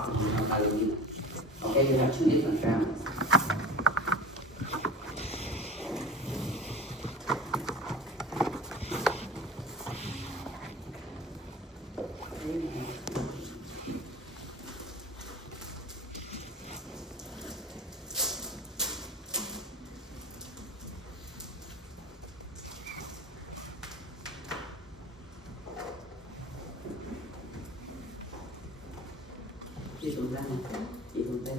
soft and one ballerina. Okay, you have two different families. Chị dùng ra này, chị dùng tên.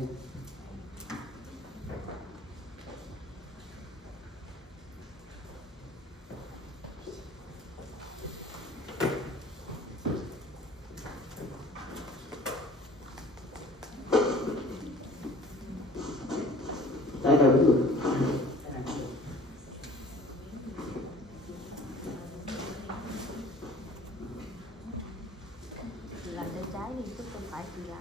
Đây là đúng rồi. Làm tay trái đi, chứ không phải chị làm.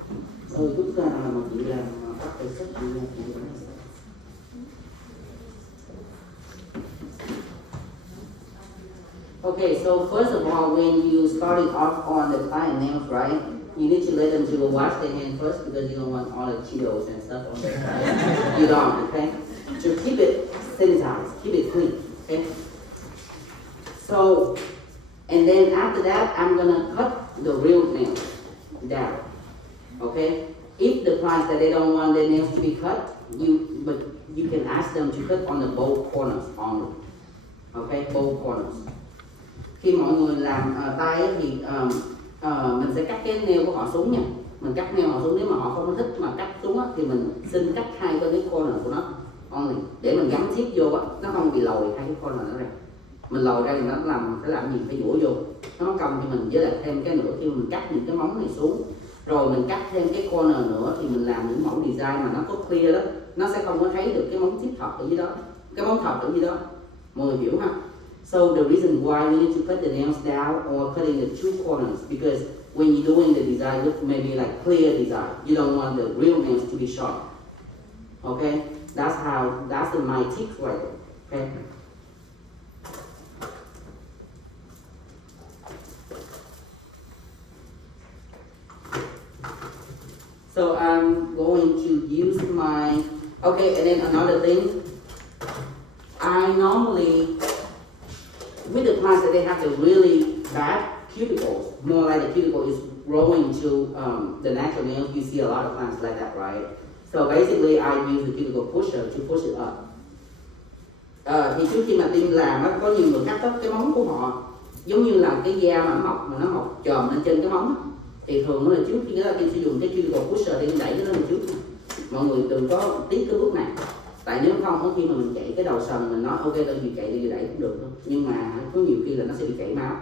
Chúng ta mà chị làm các cái sách chị làm chị vẫn là sao? Okay, so first of all, when you starting off on the client nails, right, you need to let them to wash their hand first because you don't want all the Cheetos and stuff on their side. You don't, okay? So keep it sanitized, keep it clean, okay? So, and then after that, I'm gonna cut the real nails down, okay? If the clients that they don't want their nails to be cut, but you can ask them to cut on the both corners only, okay? Both corners. Khi mọi người làm tay thì mình sẽ cắt cái nail của họ xuống nha. Mình cắt nail họ xuống, nếu mà họ không thích mà cắt xuống thì mình xin cắt hai cái corner của nó only để mình gắn thiết vô nó không bị lồi hai cái corner nó ra. Mình lồi ra thì nó phải làm gì, phải dũa vô nó cong, thì mình với lại thêm cái nữa khi mình cắt những cái móng này xuống rồi mình cắt thêm cái corner nữa thì mình làm những mẫu design mà nó có clear đó, nó sẽ không có thấy được cái móng tiếp thật ở dưới đó, cái móng thật ở dưới đó, mọi người hiểu ha? So the reason why we need to cut the nails down or cutting the two corners, because when you're doing the design, look maybe like clear design, you don't want the real nails to be sharp. Okay, that's my tip right there. Okay. So I'm going to use my, okay, and then another thing, I normally, with the clients that they have the really bad cuticles, more like the cuticle is growing to the natural nails, you see a lot of clients like that, right? So basically I use the cuticle pusher to push it up. Thì trước khi mà Tim làm có nhiều người cắt cái móng của họ giống như là cái da mà nó mọc chòm lên trên cái móng, thì thường nó là trước khi Tim sử dụng cái cuticle pusher thì đẩy nó lên trước. Mọi người đừng có tiếc cái bước này, tại nếu không khi mà mình chạy cái đầu sần mình nói ok tôi gì chạy thì đẩy cũng được thôi, nhưng mà có nhiều khi là nó sẽ bị chảy máu,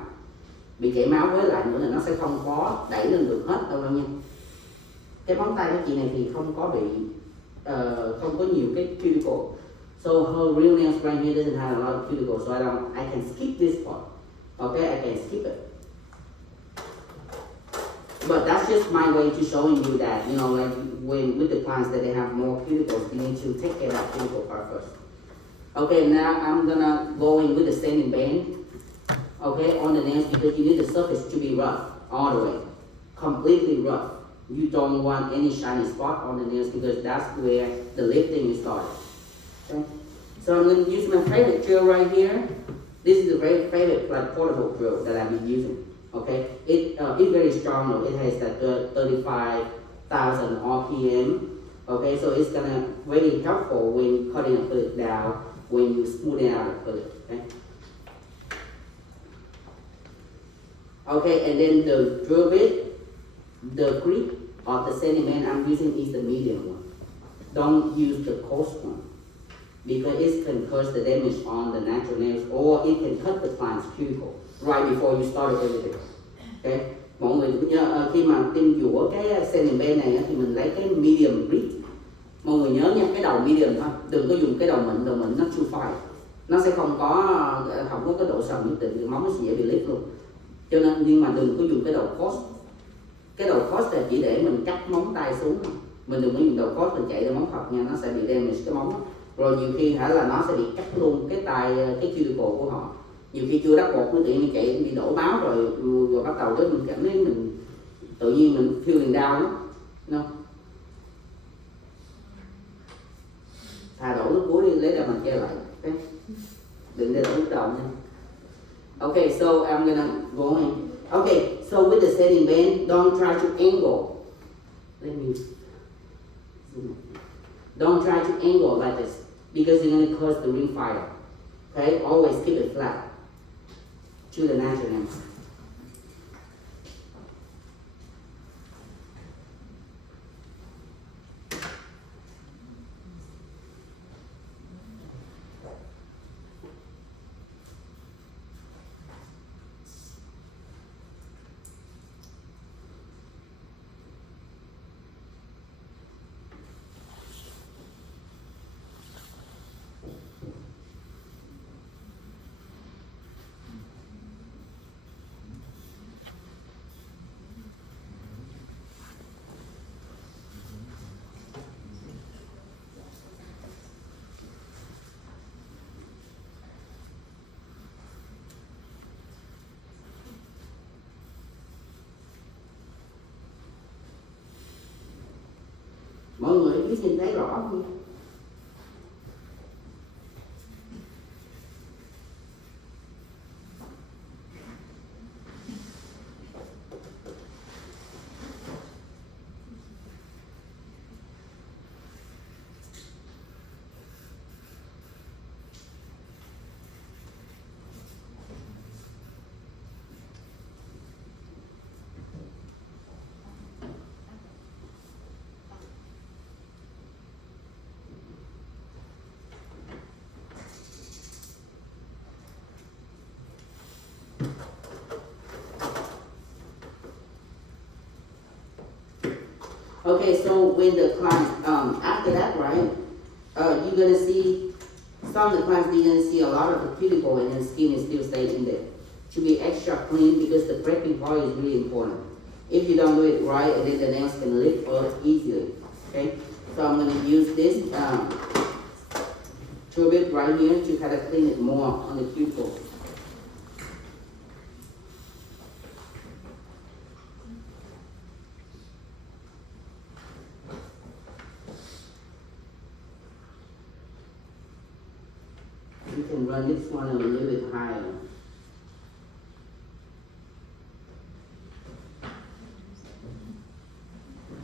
với lại nữa là nó sẽ không có đẩy lên được hết đâu nha. Cái móng tay của chị này thì không có nhiều cái cuticle, so her real nails right here doesn't have a lot of cuticle, so I can skip this part. Okay, I can skip it. But that's just my way to showing you that, you know, like when with the clients that they have more cuticles, you need to take care of that cuticle part first. Okay, now I'm gonna go in with the sanding band, okay, on the nails, because you need the surface to be rough all the way, completely rough. You don't want any shiny spot on the nails because that's where the lifting is started. Okay, so I'm going to use my favorite drill right here. This is a very favorite like portable drill that I've been using. Okay, it's very strong though. It has that 35,000 RPM. Okay, so it's gonna very helpful when cutting acrylic down, when you smoothing out acrylic. Okay. Okay, and then the drill bit, the grip of the sanding band I'm using is the medium one. Don't use the coarse one because it can cause the damage on the natural nails, or it can cut the client's cuticle right before you started everything. Okay, mọi người nhớ, khi mà Tim dũa cái sanding band này thì mình lấy cái medium grip. Mọi người nhớ nha, cái đầu medium thôi, đừng có dùng cái đầu mịn nó too fine, nó sẽ không có cái độ sần nhất định, thì móng nó sẽ dễ bị lift luôn. Cho nên nhưng mà đừng có dùng cái đầu coarse. Cái đầu coarse là chỉ để mình cắt móng tay xuống, mình đừng có dùng đầu coarse mình chạy ra móng thật nha, nó sẽ bị damage cái móng. Rồi nhiều khi là nó sẽ bị cắt luôn cái cuticle của họ. Nhiều khi chưa đắp bột nó tự nhiên chạy bị đổ máu rồi bắt đầu tới mình cảm thấy mình tự nhiên mình feeling down lắm. No. Thà đổ lúc cuối đi, lấy ra bàn che lại. Okay. Đừng để đổ lúc đầu nha. Okay, so I'm gonna go in. Okay, so with the setting band, don't try to angle. Let me zoom. Don't try to angle like this because you're gonna cause the ring fire. Okay, always keep it flat to the natural end. Mọi người biết nhìn thấy rõ không? Okay, so when the clients, after that, right, you're gonna see, some of the clients, you're gonna see a lot of the cuticle and then skin is still staying in there. To be extra clean because the prepping part is really important. If you don't do it right, and then the nails can lift up easily, okay? So I'm gonna use this tube right here to kind of clean it more on the cuticle. You can run this one a little bit higher.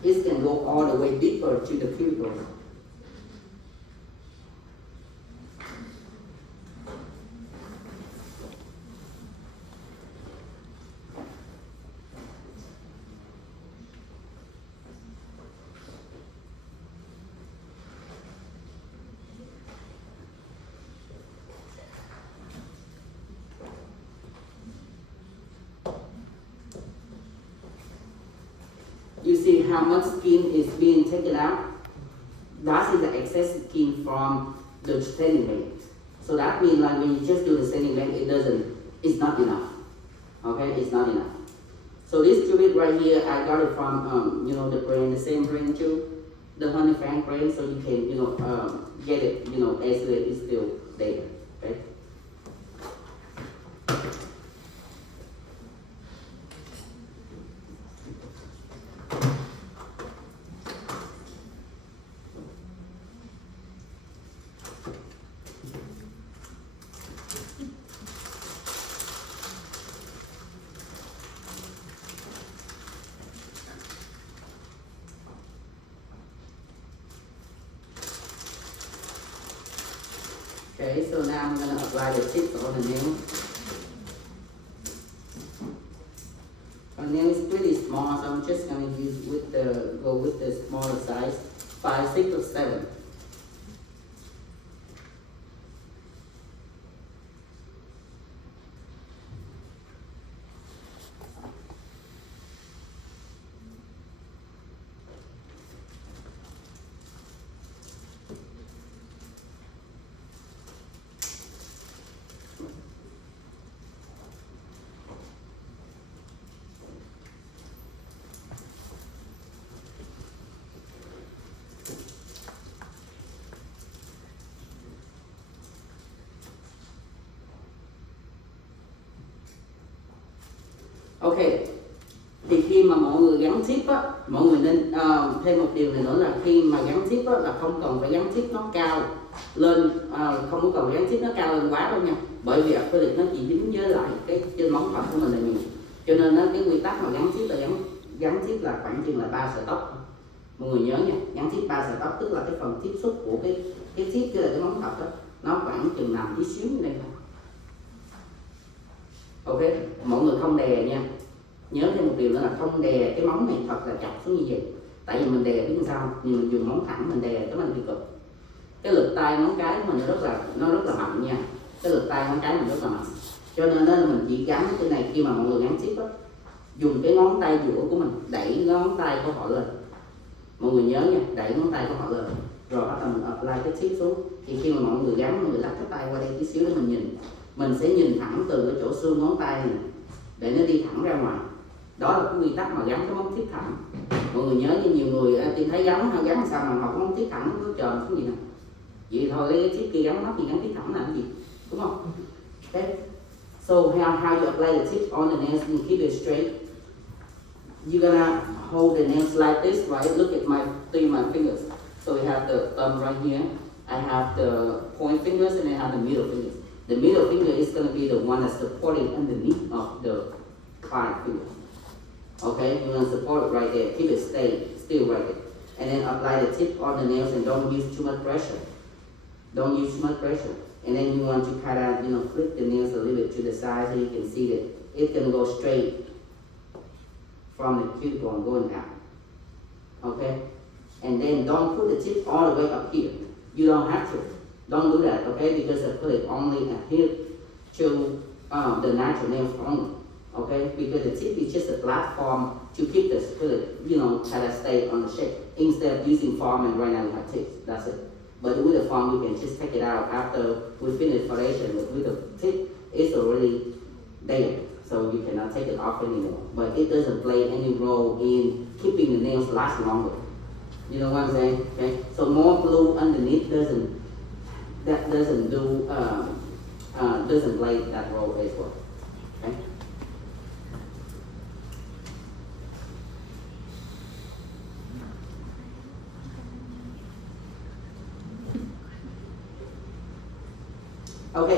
This can go all the way deeper to the cuticle. You see how much skin is being taken out? That is the excess skin from the setting band. So that means like when you just do the setting band, it's not enough. Okay, it's not enough. So this tube right here, I got it from, the brand, the same brand too, the Honey Fan brand, so you can, get it, as it is still there, okay? Okay, so now I'm gonna apply the tips on the nail. My nail is pretty small, so I'm just gonna go with the smaller size, 5, 6, or 7. Ok, thì khi mà mọi người gắn tip á, mọi người nên thêm một điều này nữa là khi mà gắn tip á, là không cần phải gắn tip nó cao lên, không có cần gắn tip nó cao lên quá đâu nha, bởi vì acrylic nó chỉ dính với lại cái trên móng thật của mình là nhiều, cho nên cái nguyên tắc mà gắn tip là gắn tip là khoảng chừng là 3 sợi tóc. Mọi người nhớ nha, gắn tip 3 sợi tóc tức là cái phần tiếp xúc của cái tip với lại cái móng thật đó, nó khoảng chừng nằm tí xíu như đây thôi. Ok, mọi người không đè nha, nhớ thêm một điều nữa là không đè cái móng này thật là chặt xuống như vậy, tại vì mình đè biết sao không? Nhưng mình dùng móng thẳng mình đè cái mình bị cực, cái lực tay ngón cái của mình nó rất là mạnh nha, cái lực tay ngón cái mình rất là mạnh, cho nên là mình chỉ gắn cái này khi mà mọi người gắn ship á, dùng cái ngón tay giữa của mình đẩy ngón tay của họ lên, mọi người nhớ nha, đẩy ngón tay của họ lên rồi bắt đầu mình apply cái ship xuống, thì khi mà mọi người gắn mọi người lắc cái tay qua đây tí xíu để mình nhìn, mình sẽ nhìn thẳng từ cái chỗ xương ngón tay này để nó đi thẳng ra ngoài, đó là cái quy tắc mà gắn cái móng tiếp thẳng. Mọi người nhớ như nhiều người tìm thấy gắn sao mà họ có móng tiếp thẳng nó tròn cái gì nè, vậy thôi lấy cái tiếp kia gắn móc gì gắn tiếp thẳng là cái gì, đúng không? Okay. So how you apply the tip on the nails and keep it straight? You're gonna hold the nails like this, right? Look at my fingers. So we have the thumb right here. I have the point fingers and I have the middle fingers. The middle finger is gonna be the one that's supporting underneath of the five fingers. Okay, you're gonna support it right there. Keep it still right there. And then apply the tip on the nails and don't use too much pressure. Don't use too much pressure. And then you want to kind of, flip the nails a little bit to the side so you can see that it's gonna go straight from the cuticle and going down. Okay? And then don't put the tip all the way up here. You don't have to. Don't do that, okay? Because the acrylic only adhere to the natural nails only. Okay? Because the tip is just a platform to keep the acrylic, kind of stay on the shape. Instead of using foam, and right now we have tips. That's it. But with the foam, you can just take it out after we finish foundation. With the tip, it's already there, so you cannot take it off anymore. But it doesn't play any role in keeping the nails last longer. You know what I'm saying? Okay. So more glue underneath doesn't play that role as well. Okay. Ok,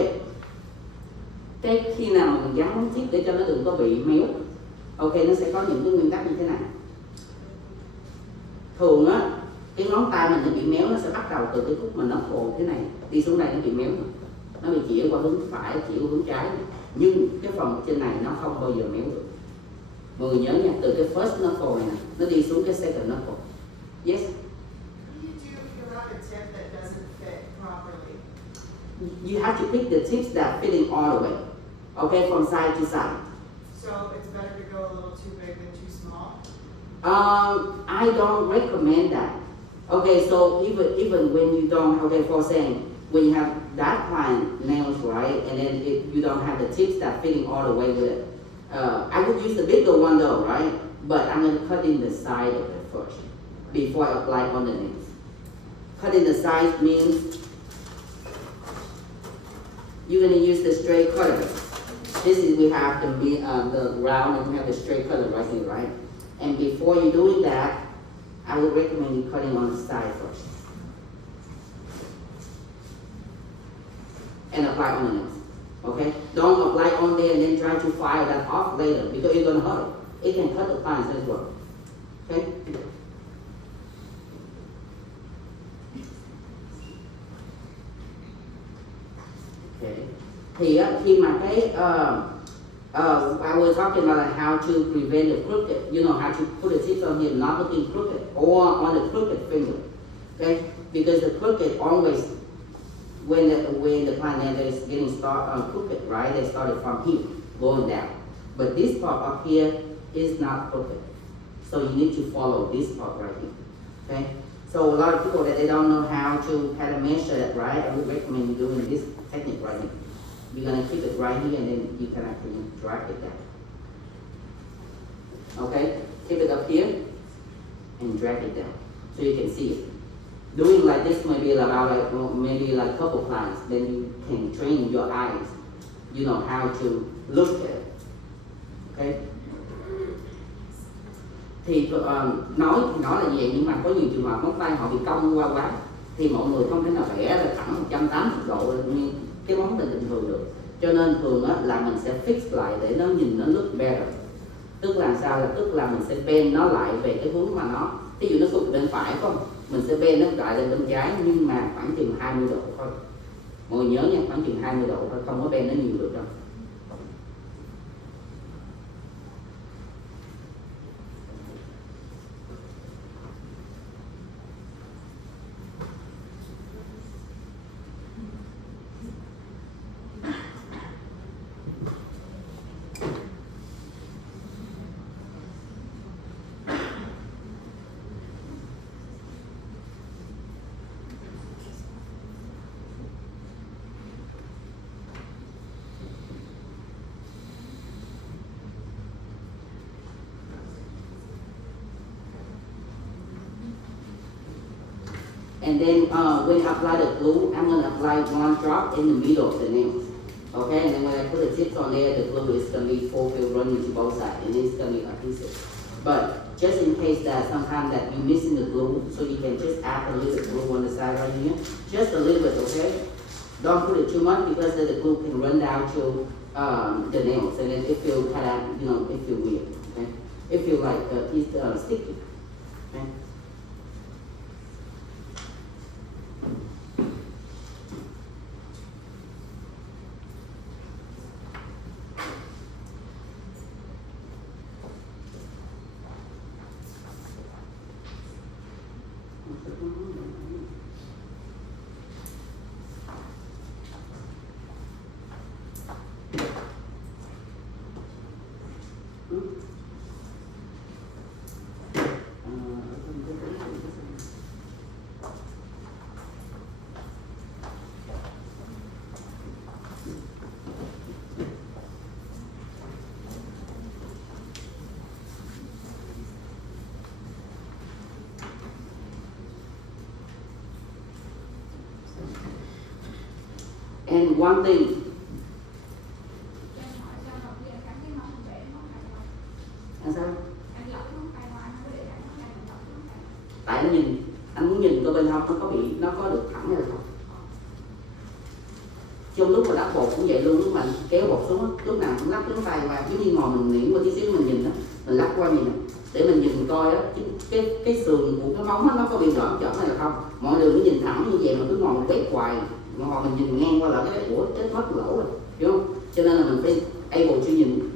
cái khi nào mình gắn móng tiếp để cho nó đừng có bị méo, ok, nó sẽ có những cái nguyên tắc như thế này. Thường á, cái ngón tay mình nó bị méo, nó sẽ bắt đầu từ cái khúc mình nó khô thế này đi xuống đây nó bị méo, nó bị chỉ qua hướng phải, chỉ qua hướng trái, nhưng cái phần trên này nó không bao giờ méo được. Mọi người nhớ nha, từ cái first knuckle này nó đi xuống cái second knuckle. Yes. You have to pick the tips that fitting all the way, okay, from side to side. So it's better to go a little too big than too small? I don't recommend that. Okay, so even when you don't, okay, for saying, when you have that kind nails, right, and then you don't have the tips that fitting all the way with it, I would use the bigger one though, right, but I'm going to cut in the side of it first, before I apply on the nails. Cutting the side means you're going to use the straight cutter. This is, we have the round and we have the straight cutter right here, right? And before you're doing that, I would recommend you cutting on the side first. And apply on the nails, okay? Don't apply on there and then try to file that off later because it's going to hurt. It can cut the clients as well, okay? Thì khi mà cái I was talking about like how to prevent the crooked, how to put the tips on here not looking crooked or on the crooked finger, okay? Because the crooked always, when the plant is getting crooked, right? They started from here going down, but this part up here is not crooked, so you need to follow this part right here, okay? So a lot of people that they don't know how to kind of measure that, right? I would recommend you doing this technique right here. You're going to keep it right here and then you can actually drag it down. Okay? Keep it up here and drag it down so you can see it. Doing like this maybe about maybe like a couple times, then you can train your eyes, how to look at it. Okay? Thì nói là vậy, nhưng mà có nhiều trường hợp móng tay họ bị cong qua quá thì mọi người không thể nào vẽ ra thẳng 180 độ như cái móng tay bình thường được. Cho nên thường á, là mình sẽ fix lại để nó nhìn nó look better. Tức là sao? Là tức là mình sẽ bend nó lại về cái hướng mà nó, ví dụ nó sụp bên phải không, mình sẽ bend nó lại lên bên trái, nhưng mà khoảng chừng 20 độ thôi. Mọi người nhớ nha, khoảng chừng 20 độ thôi, không có bend nó nhiều được đâu. And then when I apply the glue, I'm going to apply one drop in the middle of the nails. Okay, and then when I put the tips on there, the glue is going to be full fill running to both sides, and it's going to be adhesive. But just in case that sometimes that you're missing the glue, so you can just add a little bit glue on the side right here. Just a little bit, okay? Don't put it too much because then the glue can run down to the nails, and then it feels kind of, you know, it feels weird, okay? It feels like it's sticky, okay? And one thing, sao? Tại nó nhìn, anh muốn nhìn coi bên hông nó có được thẳng hay là không. Trong lúc mà đắp bột cũng vậy luôn, lúc mà kéo bột xuống, lúc nào cũng lắc cái tay qua, giống như ngồi mình nghiêng qua tí xíu mình nhìn đó, mình lắc qua nhìn đó, để mình nhìn coi đó, cái sườn của cái móng đó, nó có bị lõm chởm hay là không. Mọi người cứ nhìn thẳng như vậy mà cứ ngồi mình quét hoài, mà mình nhìn ngang qua là cái ủa chết mất lỗ rồi, hiểu không? Cho nên là mình phải able to nhìn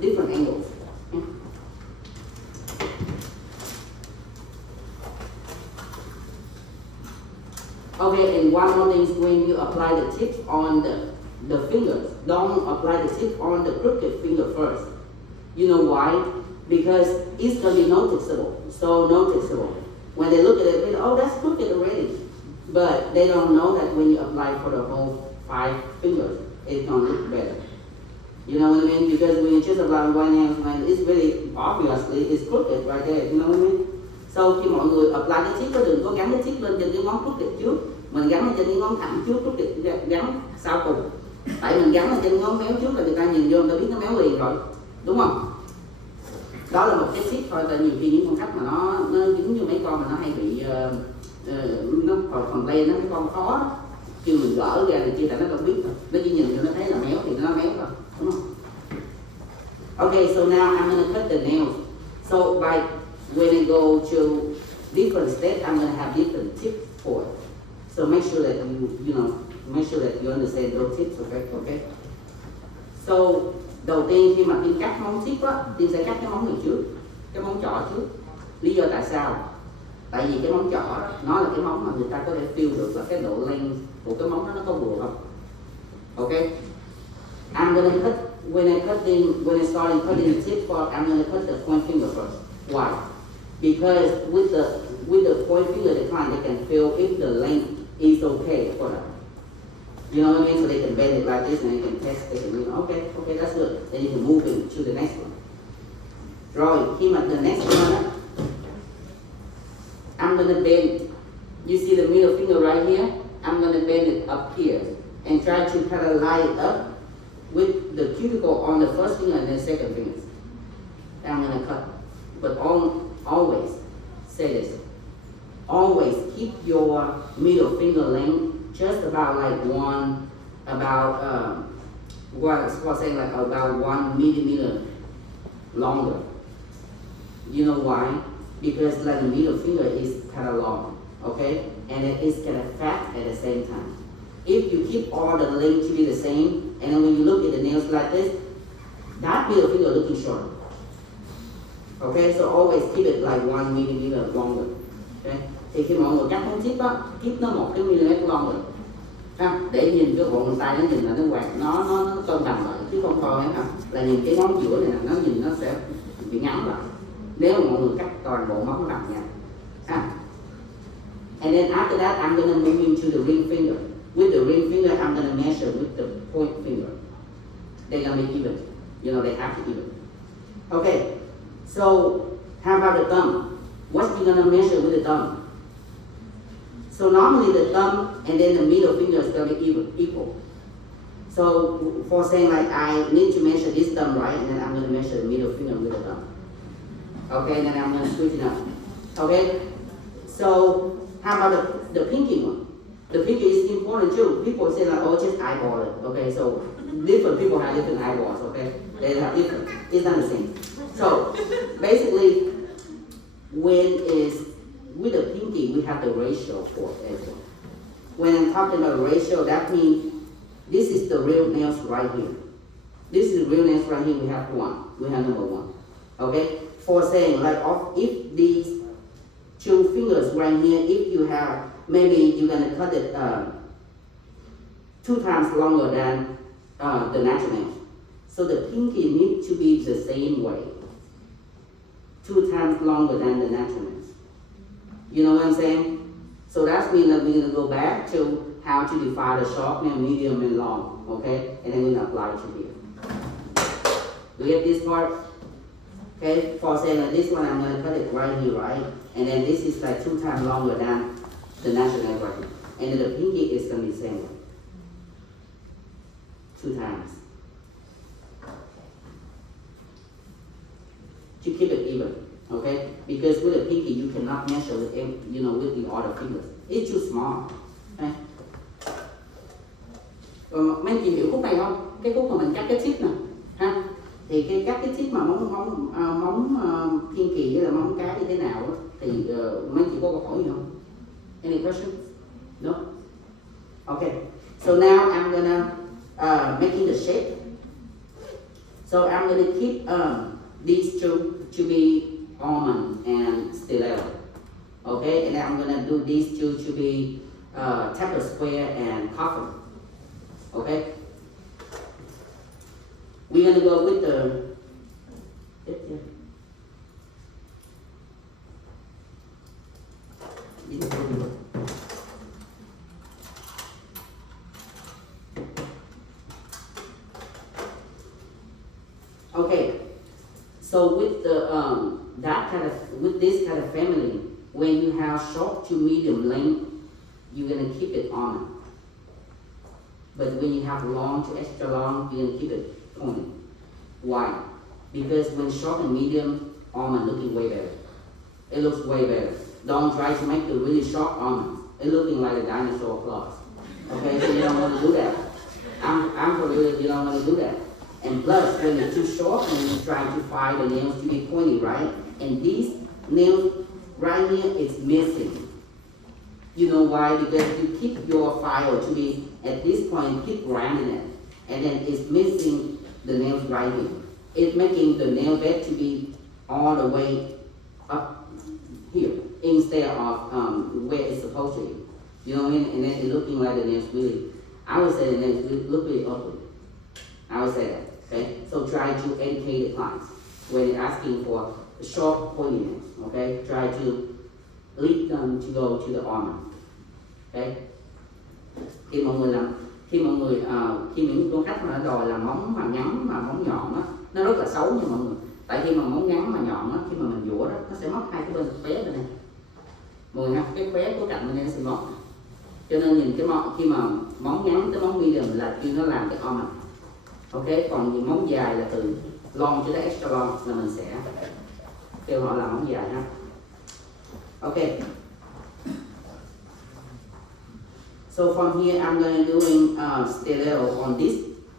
different angles. Okay, and one more thing is when you apply the tips on the fingers, don't apply the tip on the crooked finger first. You know why? Because it's going to be noticeable, so noticeable. When they look at it, they go, oh, that's crooked already. But they don't know that when you apply for the whole 5 fingers, it's going to look better. You know what I mean? Because when you just apply one hand, it's really obviously it's crooked right there. You know what I mean? So khi mọi người apply cái tip, có đừng có gắn cái tip lên trên cái ngón crooked trước, mình gắn lên trên cái ngón thẳng trước, crooked gắn sau cùng. Tại mình gắn lên trên ngón méo trước là người ta nhìn vô, người ta biết nó méo liền rồi, đúng không? Đó là một cái tip thôi. Tại nhiều khi những con khách mà nó giống như mấy con mà nó hay bị nó còn lên nó, cái con khó kêu mình gỡ ra này kia, tại nó đâu biết rồi, nó chỉ nhìn cho nó thấy là méo thì nó méo thôi, đúng không? Okay, so now I'm gonna cut the nails. So when I go to different steps, I'm gonna have different tips for it. So make sure that make sure that you understand those tips, okay? So đầu tiên khi mà Tiên cắt móng tip á, Tiên sẽ cắt cái móng này trước, cái móng trỏ trước. Lý do tại sao? Tại vì cái móng trỏ đó, nó là cái móng mà người ta có thể feel được là cái độ length của cái móng đó nó có vừa không. Okay? I'm gonna cut when I start cutting the tip part, I'm gonna cut the point finger first. Why? Because with the point finger, the client they can feel if the length is okay for them. You know what I mean? So they can bend it like this and they can test. They can go, okay, that's good. Then you can move it to the next one. Rồi khi mà the next one, I'm gonna bend. You see the middle finger right here? I'm gonna bend it up here and try to kind of line it up with the cuticle on the first finger and then second finger. I'm gonna cut but always say this. Always keep your middle finger length just about like for saying like about 1 millimeter longer. You know why? Because like the middle finger is kind of long, okay? And it is kind of fat at the same time. If you keep all the length to be the same, and then when you look at the nails like this, that middle finger looking short. Okay, so always keep it like 1 millimeter longer. Okay? Thì khi mọi người cắt móng chip á, keep nó 1 cái mm longer. Ha, để nhìn cái bộ tay nó nhìn là nó quạt, nó cân bằng lại, chứ không thôi là nhìn cái ngón giữa này là nó nhìn nó sẽ bị ngắn lại. Nếu mà mọi người cắt toàn bộ móng bằng nha. Ha. And then after that, I'm gonna move into the ring finger. With the ring finger, I'm gonna measure with the point finger. They're gonna be even. You know, they have to even. Okay. So, how about the thumb? What you gonna measure with the thumb? So normally the thumb and then the middle finger is gonna be equal. So for saying like I need to measure this thumb, right, and then I'm gonna measure the middle finger with the thumb. Okay, and then I'm gonna switch it up. Okay. So how about the pinky one? The pinky is important too. People say like, oh, just eyeball it. Okay, so different people have different eyeballs. Okay, they have different. It's not the same. So basically, with the pinky, we have the ratio for it as well. When I'm talking about ratio, that means this is the real nails right here. This is the real nails right here. We have one. We have number 1. Okay. For saying like, if these 2 fingers right here, if you have, maybe you're gonna cut it 2 times longer than the natural nails. So the pinky needs to be the same way. 2 times longer than the natural nails. You know what I'm saying? So that means that we're gonna go back to how to define the short nail, medium, and long. Okay? And then we're gonna apply it to here. Do you get this part? Okay, for saying like this one, I'm gonna cut it right here, right? And then this is like 2 times longer than the natural nail right here. And then the pinky is gonna be the same way. 2 times. To keep it even, okay? Because with a pinky, you cannot measure with, with the other fingers. It's too small. Okay? Mấy anh chị hiểu khúc này không? Cái khúc mà mình cắt cái tip nè, ha? Thì cắt cái tip mà móng pinky với là móng cái như thế nào đó, thì mấy anh chị có câu hỏi gì không? Any questions? No? Okay. So now I'm gonna making the shape. So I'm gonna keep these 2 to be almond and stiletto. Okay, and then I'm gonna do these 2 to be taper square and coffin. Okay. We're gonna go with the okay. So with the with this kind of family, when you have short to medium length, you're gonna keep it on. But when you have long to extra long, you're gonna keep it pointed. Why? Because when short and medium, almond looking way better. It looks way better. Don't try to make the really short almond. It's looking like a dinosaur claws. Okay, so you don't want to do that. I'm for real, you don't want to do that. And plus, when it's too short and you try to find the nails to be pointy, right? And these nails right here is missing. You know why? Because you keep your file to be at this point, keep grinding it, and then it's missing the nails right here. It's making the nail bed to be all the way up here instead of where it's supposed to be. You know what I mean? And then it's looking like the nails really. I would say the nails look really ugly. I would say that. Okay, so try to educate the clients when they're asking for short pointy nails. Okay, try to lead them to go to the almond. Okay. Khi những con khách mà đòi là móng mà ngắn mà móng nhọn á, nó rất là xấu nha mọi người. Tại khi mà móng ngắn mà nhọn á, khi mà mình dũa đó, nó sẽ mất 2 cái bên khóe bên này. Mọi người ha, cái khóe của cạnh bên đây nó sẽ mỏng. Cho nên nhìn cái khi mà móng ngắn tới móng medium là khi nó làm cái almond. Ok, còn những móng dài là từ long cho tới extra long là mình sẽ kêu họ làm móng dài ha. Okay. So from here I'm going to doing stiletto on this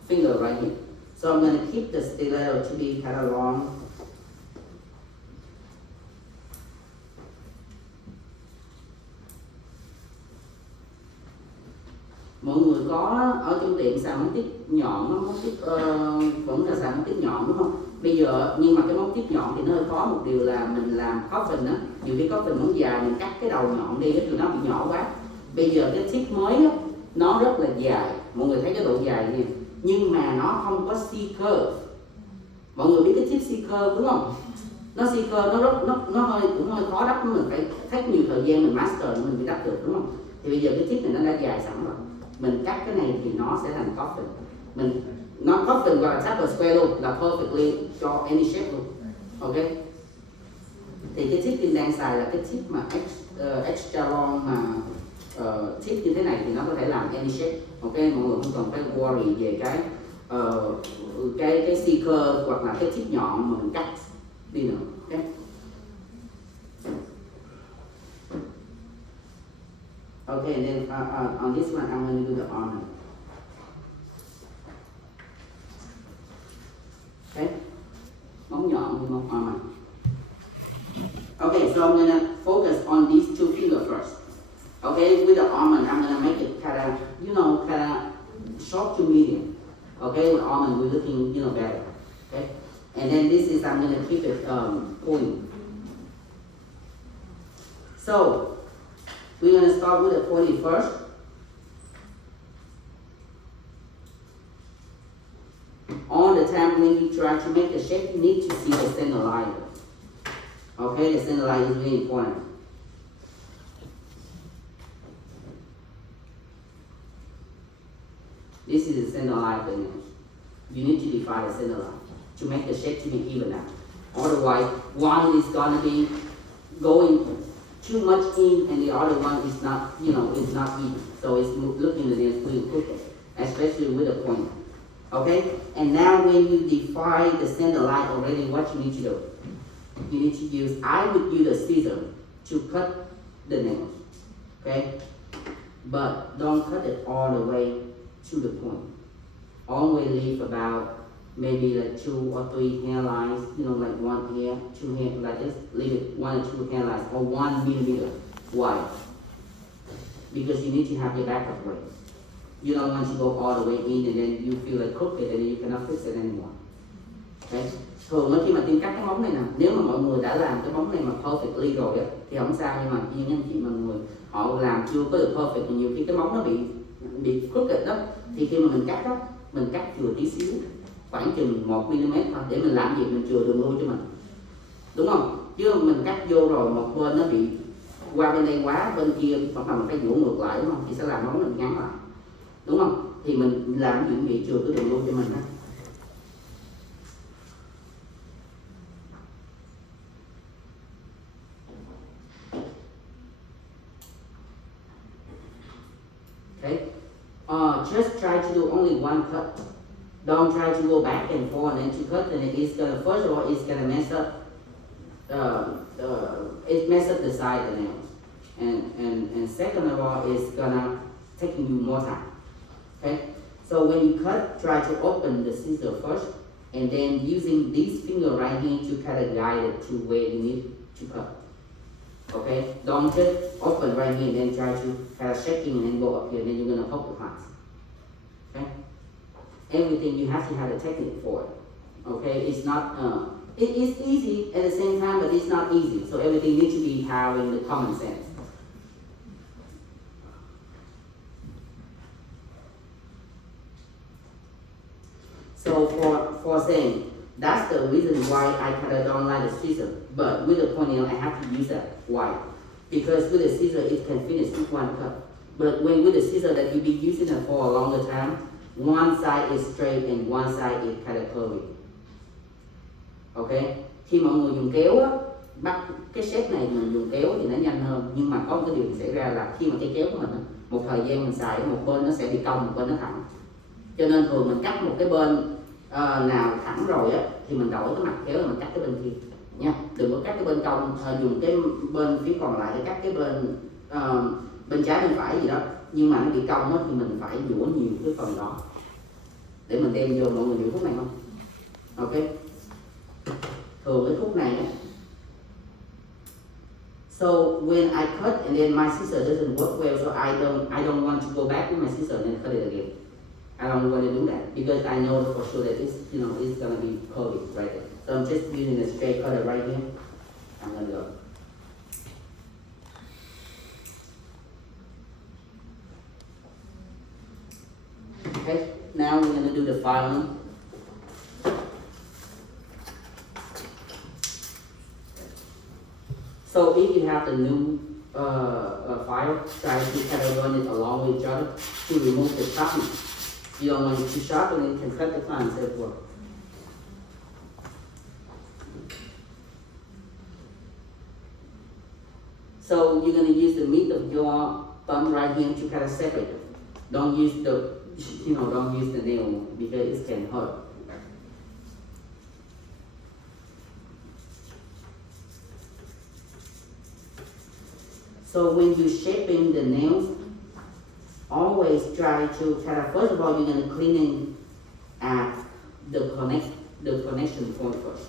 finger right here. So I'm going to keep the stiletto to be kind of long. Mọi người có ở trong tiệm xài móng tiếp nhọn, móng tiếp vẫn là xài móng tiếp nhọn đúng không? Bây giờ nhưng mà cái móng tiếp nhọn thì nó hơi khó một điều là mình làm coffin á, nhiều khi coffin móng dài mình cắt cái đầu nhọn đi thì nó bị nhỏ quá. Bây giờ cái tip mới á, nó rất là dài, mọi người thấy cái độ dài này, nhưng mà nó không có C-curve. Mọi người biết cái tip C-curve đúng không? Nó C-curve nó hơi cũng hơi khó đắp, mình phải thách nhiều thời gian mình master mình mới đắp được đúng không? Thì bây giờ cái tip này nó đã dài sẵn rồi, mình cắt cái này thì nó sẽ thành coffin. Nó coffin gọi là taper square luôn, là perfectly cho any shape luôn. Ok. Thì cái tip Vinh đang xài là cái tip mà extra long mà tip như thế này thì nó có thể làm any shape. Ok, mọi người không cần phải worry về cái C-curve hoặc là cái tip nhọn mà mình cắt đi nữa. Ok. Okay, and then on this one I'm going to do the ornament. Okay, móng nhọn với móng ornament. Okay, so I'm going to focus on these two fingers first. Okay, with the ornament I'm going to make it kind of short to medium. Okay, with ornament we're looking better. Okay, and then this is I'm going to keep it pointing. So we're going to start with the pointy first. All the time when you try to make a shape, you need to see the center line. Okay, the center line is really important. This is the center line of the nails. You need to define the center line to make the shape to be even out. Otherwise, one is going to be going too much in and the other one is not, is not even. So it's looking at it really crooked, especially with a point. Okay? And now when you define the center line already, what you need to do? You need to use, I would use a scissor to cut the nails. Okay? But don't cut it all the way to the point. Always leave about maybe like 2 or 3 hairlines, like 1 hair, 2 hair, like this. Leave it 1 or 2 hairlines or 1 millimeter wide. Because you need to have your backup way. You don't want to go all the way in and then you feel like crooked and then you cannot fix it anymore. Okay? Thường khi mà Tiên cắt cái móng này nè, nếu mà mọi người đã làm cái móng này mà perfectly rồi á thì không sao, nhưng mà những anh chị mà người họ làm chưa có được perfect thì nhiều khi cái móng nó bị crooked đó, thì khi mà mình cắt đó, mình cắt chừa tí xíu, khoảng chừng 1 mm thôi, để mình làm gì mình chừa đường lui cho mình, đúng không? Chứ mình cắt vô rồi một bên nó bị qua bên đây quá, bên kia bắt đầu mình phải vũ ngược lại, đúng không? Thì sẽ làm móng mình ngắn lại, đúng không? Thì mình làm những gì chừa cái đường lui cho mình đó. Okay, just try to do only one cut. Don't try to go back and forth and to cut, and it's gonna, first of all, it's gonna mess up. It mess up the side of the nails, and second of all, it's gonna taking you more time. Okay, so when you cut, try to open the scissor first, and then using this finger right here to kind of guide it to where you need to cut. Okay, don't just open right here and then try to kind of shaking and then go up here, and then you're gonna poke the parts. Okay, everything you have to have a technique for it. Okay, it's not it is easy at the same time, but it's not easy. So everything needs to be having the common sense. So for saying, that's the reason why I kind of don't like the scissor. But with the ponytail, I have to use that. Why? Because with the scissor, it can finish with one cut. But when with the scissor that you've been using it for a longer time, one side is straight and one side is kind of curvy. Ok? Khi mọi người dùng kéo á, bắt cái shape này mình dùng kéo thì nó nhanh hơn. Nhưng mà có một cái điều xảy ra là khi mà cái kéo của mình, một thời gian mình xài, một bên nó sẽ bị cong, một bên nó thẳng. Cho nên thường mình cắt một cái bên nào thẳng rồi á, thì mình đổi cái mặt kéo là mình cắt cái bên kia nha, đừng có cắt cái bên cong, dùng cái bên phía còn lại để cắt cái bên bên trái bên phải gì đó, nhưng mà nó bị cong á thì mình phải dũa nhiều cái phần đó để mình đem vô. Mọi người hiểu khúc này không? Ok, thường cái khúc này á. So when I cut and then my scissors doesn't work well, so I don't want to go back with my scissors and cut it again. I don't want to do that because I know for sure that it's gonna be curvy right there. So I'm just using a straight cutter right here. I'm gonna go. Okay, now we're gonna do the filing. So if you have the new file, try to kind of run it along with each other to remove the sharpness. You don't want it too sharp, and then you can cut the file instead of work. So you're gonna use the meat of your thumb right here to kind of separate it. Don't use don't use the nail because it can hurt. So when you're shaping the nails, always try to kind of, first of all, you're going to clean at the connection point first.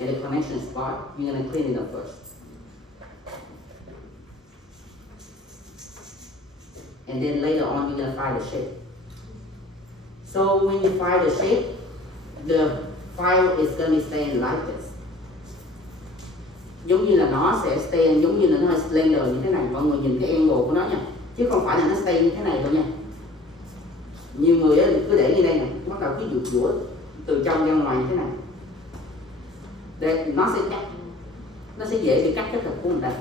At the connection spot, you're going to clean it up first. And then later on, you're going to file the shape. So when you file the shape, the file is going to be staying like this. Giống như là nó sẽ stand, giống như là nó hơi slender như thế này. Mọi người nhìn cái angle của nó nha, chứ không phải là nó stay như thế này đâu nha. Nhiều người cứ để như đây nè, bắt đầu cứ dũa từ trong ra ngoài như thế này. Đây, nó sẽ cắt, nó sẽ dễ bị cắt cái thịt của người ta.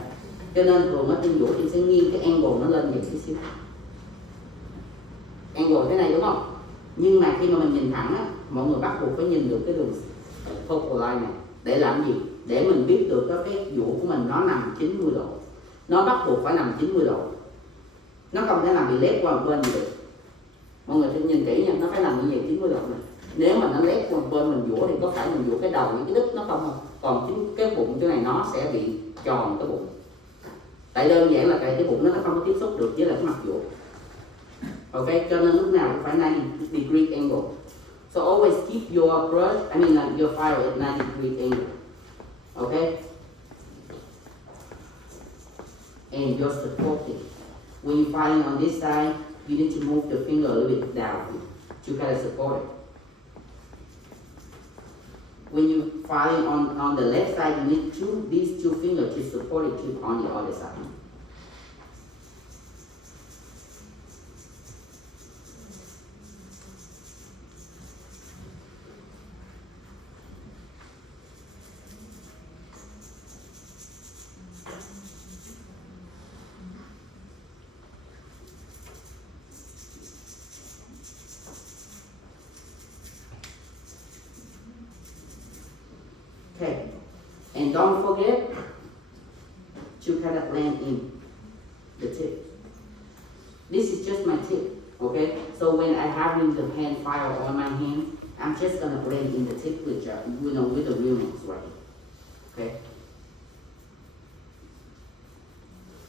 Cho nên thường ở trên dũa thì sẽ nghiêng cái angle nó lên vậy xíu. Angle thế này đúng không? Nhưng mà khi mà mình nhìn thẳng á, mọi người bắt buộc phải nhìn được cái đường focal line này. Để làm gì? Để mình biết được cái dũa của mình nó nằm 90 độ. Nó bắt buộc phải nằm 90 độ. Nó không thể nào bị lép qua một bên gì được. Mọi người phải nhìn kỹ nha, nó phải nằm như vậy 90 độ này. Nếu mà nó lép qua một bên mình dũa thì có phải mình dũa cái đầu những cái đít nó không? Còn chính cái bụng chỗ này nó sẽ bị tròn cái bụng. Tại đơn giản là cái bụng nó không có tiếp xúc được với lại cái mặt dũa. Ok, cho nên lúc nào cũng phải 90 degree angle. So always keep your brush, your file at 90 degree angle. Okay? And you're supporting. When you're filing on this side, you need to move the finger a little bit down to kind of support it. When you're filing on the left side, you need these two fingers to support it on the other side. Okay, and don't forget to kind of blend in the tip. This is just my tip, okay? So when I having the hand file on my hand, I'm just gonna blend in the tip with the real nails right here, okay?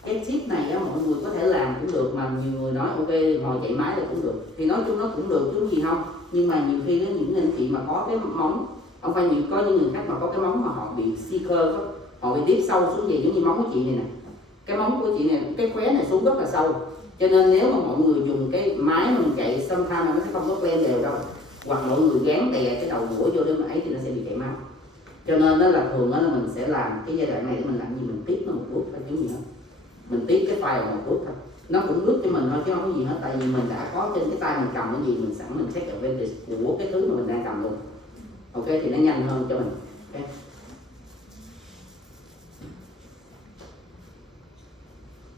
Cái tip này á, mọi người có thể làm cũng được, mà nhiều người nói ok hồi chạy máy là cũng được, thì nói chung nó cũng được chứ gì không. Nhưng mà nhiều khi nó những anh chị mà có cái móng, không phải có những người khác mà có cái móng mà họ bị seeker, họ bị tiếp sâu xuống gì, giống như móng của chị này nè. Cái móng của chị này, cái khóe này xuống rất là sâu, cho nên nếu mà mọi người dùng cái máy mà mình chạy sometime nó sẽ không có blend đều đâu, hoặc mọi người gán đè cái đầu mũi vô để mà ấy thì nó sẽ bị chảy máu. Cho nên đó là thường đó là mình sẽ làm cái giai đoạn này để mình làm gì, mình tiếp nó một bước thôi chứ gì hết. Mình tiếp cái file một bước thôi, nó cũng bước cho mình thôi chứ không có gì hết, tại vì mình đã có trên cái tay mình cầm cái gì mình sẵn mình check advantage của cái thứ mà mình đang cầm luôn. Ok, thì nó nhanh hơn cho mình. Ok,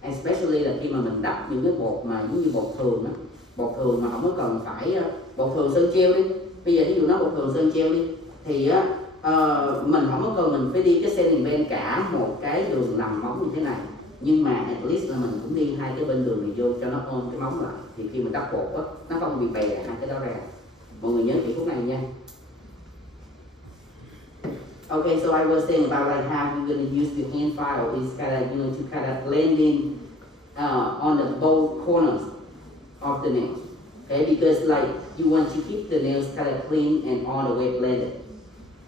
especially là khi mà mình đắp những cái bột mà giống như bột thường á, bột thường mà không có cần phải bột thường sơn treo đi. Bây giờ ví dụ nó bột thường sơn treo đi thì á mình không có cần mình phải đi cái setting band cả một cái đường nằm móng như thế này, nhưng mà at least là mình cũng đi hai cái bên đường này vô cho nó ôm cái móng lại, thì khi mình đắp bột á nó không bị bè hai cái đó ra. Mọi người nhớ kỹ phút này nha. Okay, so I was saying about like how you're gonna use the hand file is kind of, to kind of blend in on the both corners of the nails. Okay, because like you want to keep the nails kind of clean and all the way blended.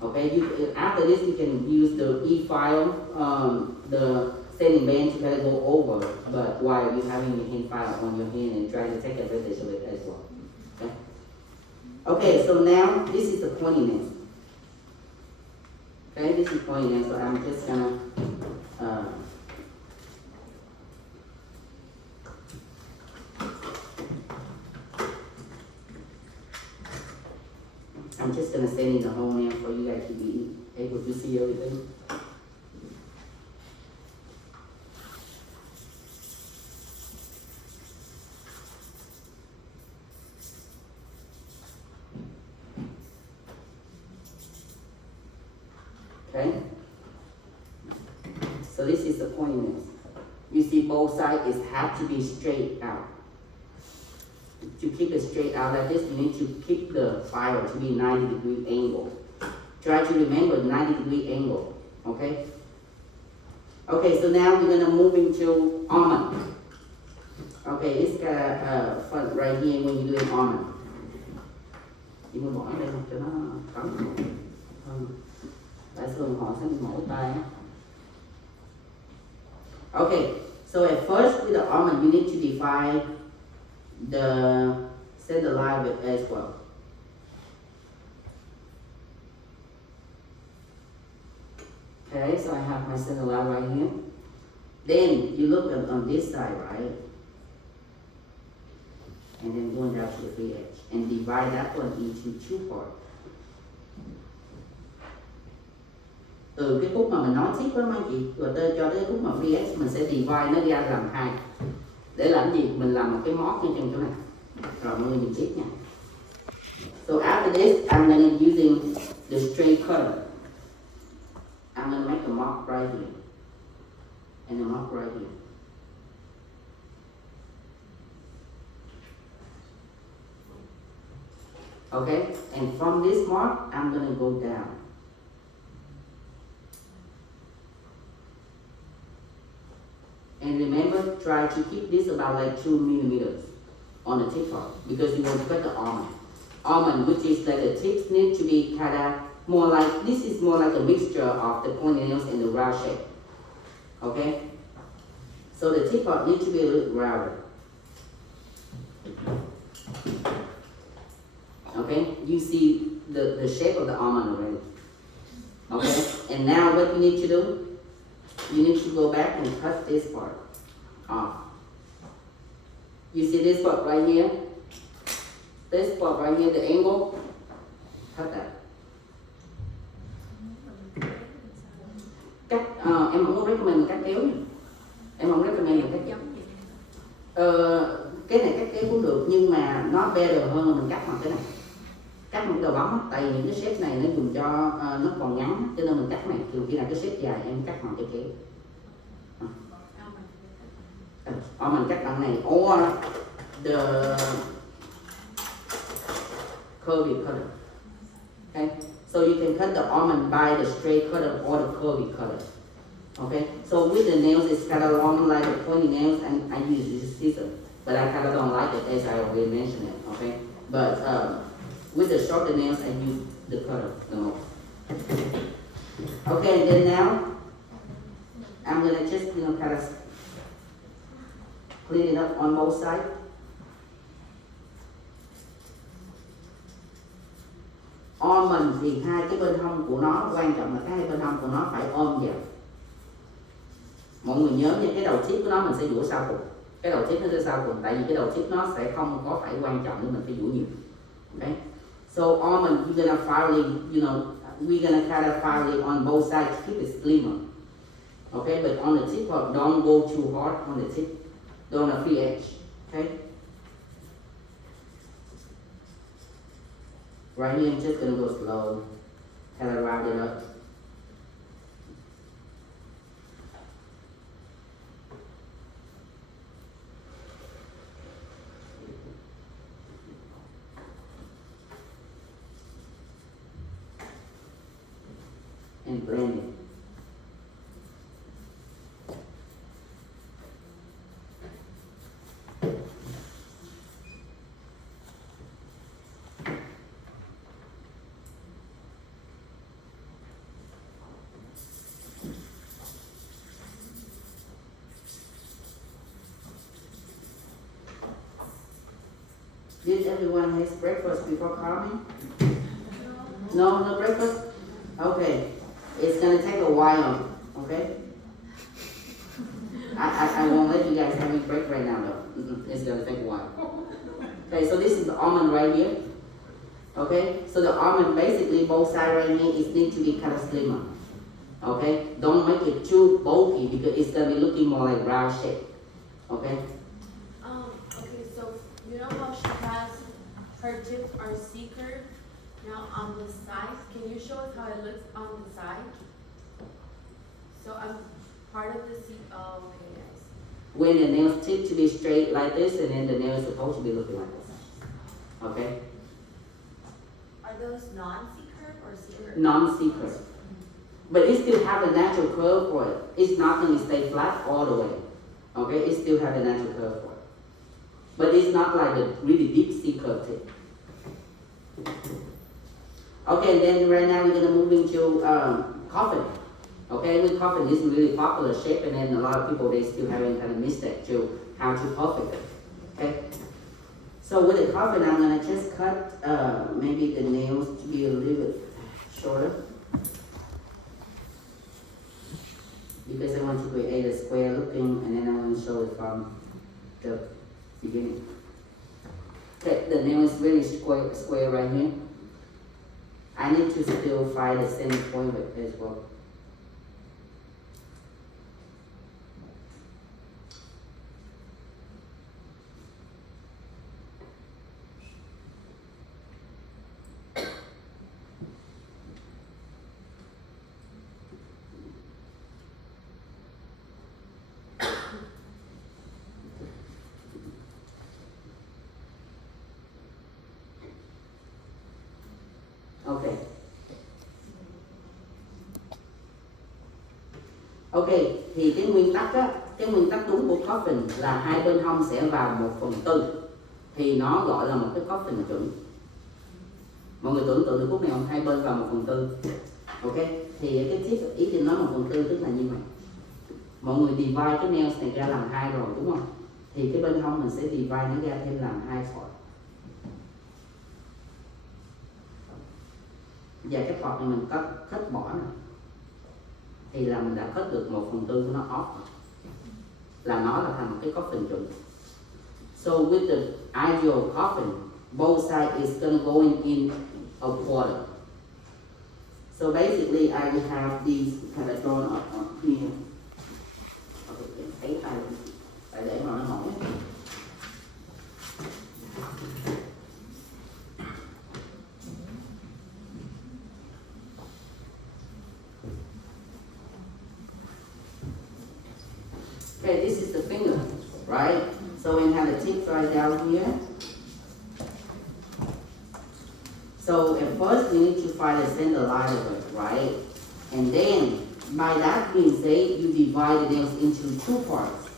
Okay, after this you can use the e-file, the sanding band to kind of go over, but while you're having your hand file on your hand and try to take advantage of it as well. Okay, okay, so now this is the pointy nail. Okay, this is pointy nail, so I'm just gonna sand in the whole nail for you guys to be able to see everything. Okay, so this is the pointy nails. You see both sides have to be straight out. To keep it straight out like this, you need to keep the file to be 90-degree angle. Try to remember 90-degree angle, okay? Okay, so now we're gonna move into almond. Okay, it's got a front right here when you're doing almond. Chị muốn bỏ ở đây cho nó cắm hơn. Tại thường họ sẽ bị mỏi tay. Okay, so at first with the almond, you need to define the center line with as well. Okay, so I have my center line right here. Then you look on this side, right? And then going down to the free edge and divide that one into two parts. Từ cái khúc mà mình nói tiếp đó mấy chị, rồi cho tới khúc mà free edge mình sẽ divide nó ra làm hai. Để làm gì? Mình làm một cái móc trên chỗ này. Rồi mọi người nhìn tiếp nha. So after this, I'm gonna using the straight cutter. I'm gonna make a mark right here. And a mark right here. Okay? And from this mark, I'm gonna go down. And remember, try to keep this about like 2 millimeters on the tip part because you want to cut the almond. Almond, which is that the tips need to be kind of more like, this is more like a mixture of the pointy nails and the round shape. Okay? So the tip part needs to be a little rounder. Okay? You see the shape of the almond already. Okay? And now what you need to do, you need to go back and cut this part off. You see this part right here? This part right here, the angle, cut that. Em không có recommend mình cắt kéo nha. Em không recommend mình cắt kéo. Cái này cắt kéo cũng được nhưng mà nó better hơn là mình cắt bằng cái này. Cắt một đầu bóng, tại vì những cái shape này nó dùng cho nó còn ngắn, cho nên mình cắt này. Thường khi nào cái shape dài em cắt bằng cái kéo. Mình cắt bằng này or the curvy cutter. Okay, so you can cut the almond by the straight cutter or the curvy cutter. Okay, so with the nails it's kind of long like the pointy nails, and I use this scissor, but I kind of don't like it as I already mentioned it. Okay, but with the shorter nails I use the cutter the most. Okay, and then now I'm gonna just kind of clean it up on both sides. Almond thì hai cái bên hông của nó, quan trọng là cái hai bên hông của nó phải ôm vào. Mọi người nhớ nha, cái đầu tip của nó mình sẽ duỗi sau cùng. Cái đầu tip nó sẽ sau cùng, tại vì cái đầu tip nó sẽ không có phải quan trọng nên mình phải duỗi nhiều. Okay? So almond, you're gonna file it, we're gonna kind of file it on both sides to keep it slimmer. Okay, but on the tip part, don't go too hard on the tip. On a free edge, okay? Right here, I'm just gonna go slow, kind of round it up. and blend it. Did everyone have breakfast before coming? No breakfast? Okay. It's gonna take a while, okay? I won't let you guys have any break right now though. It's gonna take a while. Okay, so this is the almond right here. Okay? So the almond basically both sides right here is need to be kind of slimmer. Okay? Don't make it too bulky because it's gonna be looking more like round shape. Okay? Okay, so you know how she has her tips are C-curve? Now on the side, can you show us how it looks on the side? So I'm part of the C, oh, okay, yes. When the nails tip to be straight like this, and then the nail is supposed to be looking like this. Okay? Are those non-C-curve or C-curve? Non-C-curve. But it still have a natural curve for it. It's not going to stay flat all the way. Okay? It still have a natural curve for it. But it's not like a really deep C-curve tip. Okay, and then right now we're going to move into coffin. Okay, with coffin, this is really popular shape, and then a lot of people, they still having kind of mistake to how to perfect it. Okay? So with the coffin, I'm going to just cut maybe the nails to be a little bit shorter. Because I want to create a square looking, and then I want to show it from the beginning. Okay, the nail is really square right here. I need to still find the center point as well. Okay. Ok, thì cái nguyên tắc á, cái nguyên tắc đúng của coffin là hai bên hông sẽ vào 1/4. Thì nó gọi là một cái coffin chuẩn. Mọi người tưởng tượng được khúc này không? Hai bên vào 1/4. Ok, thì cái tip ý định nói 1/4 tức là như vậy. Mọi người divide cái nails này ra làm hai rồi đúng không? Thì cái bên hông mình sẽ divide nó ra thêm làm hai sợi. Và cái thọt này mình cắt bỏ nè, thì là mình đã cắt được 1/4 của nó off, là nó là thành một cái coffin chuẩn. So with the ideal coffin, both sides is gonna going in a quarter. So basically, I will have these kind of drawn up on here. Okay, thấy phải để mà nó mỏng. Okay, this is the finger, right? So we have the tip right down here. So at first we need to find the center line of it, right? And then, by that being said, you divide the nails into two parts.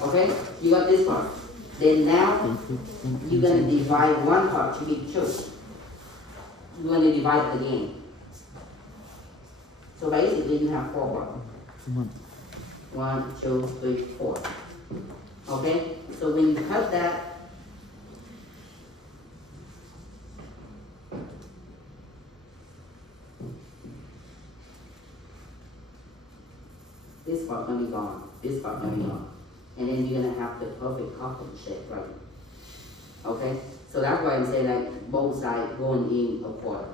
Okay, you got this part. Then now, you're gonna divide one part to be two. You're gonna divide it again. So basically you have 4 parts. 1, 2, 3, 4. Okay, so when you cut that, this part gonna be gone, this part gonna be gone, and then you're gonna have the perfect coffin shape, right? Okay, so that's why I'm saying like both sides going in a quarter.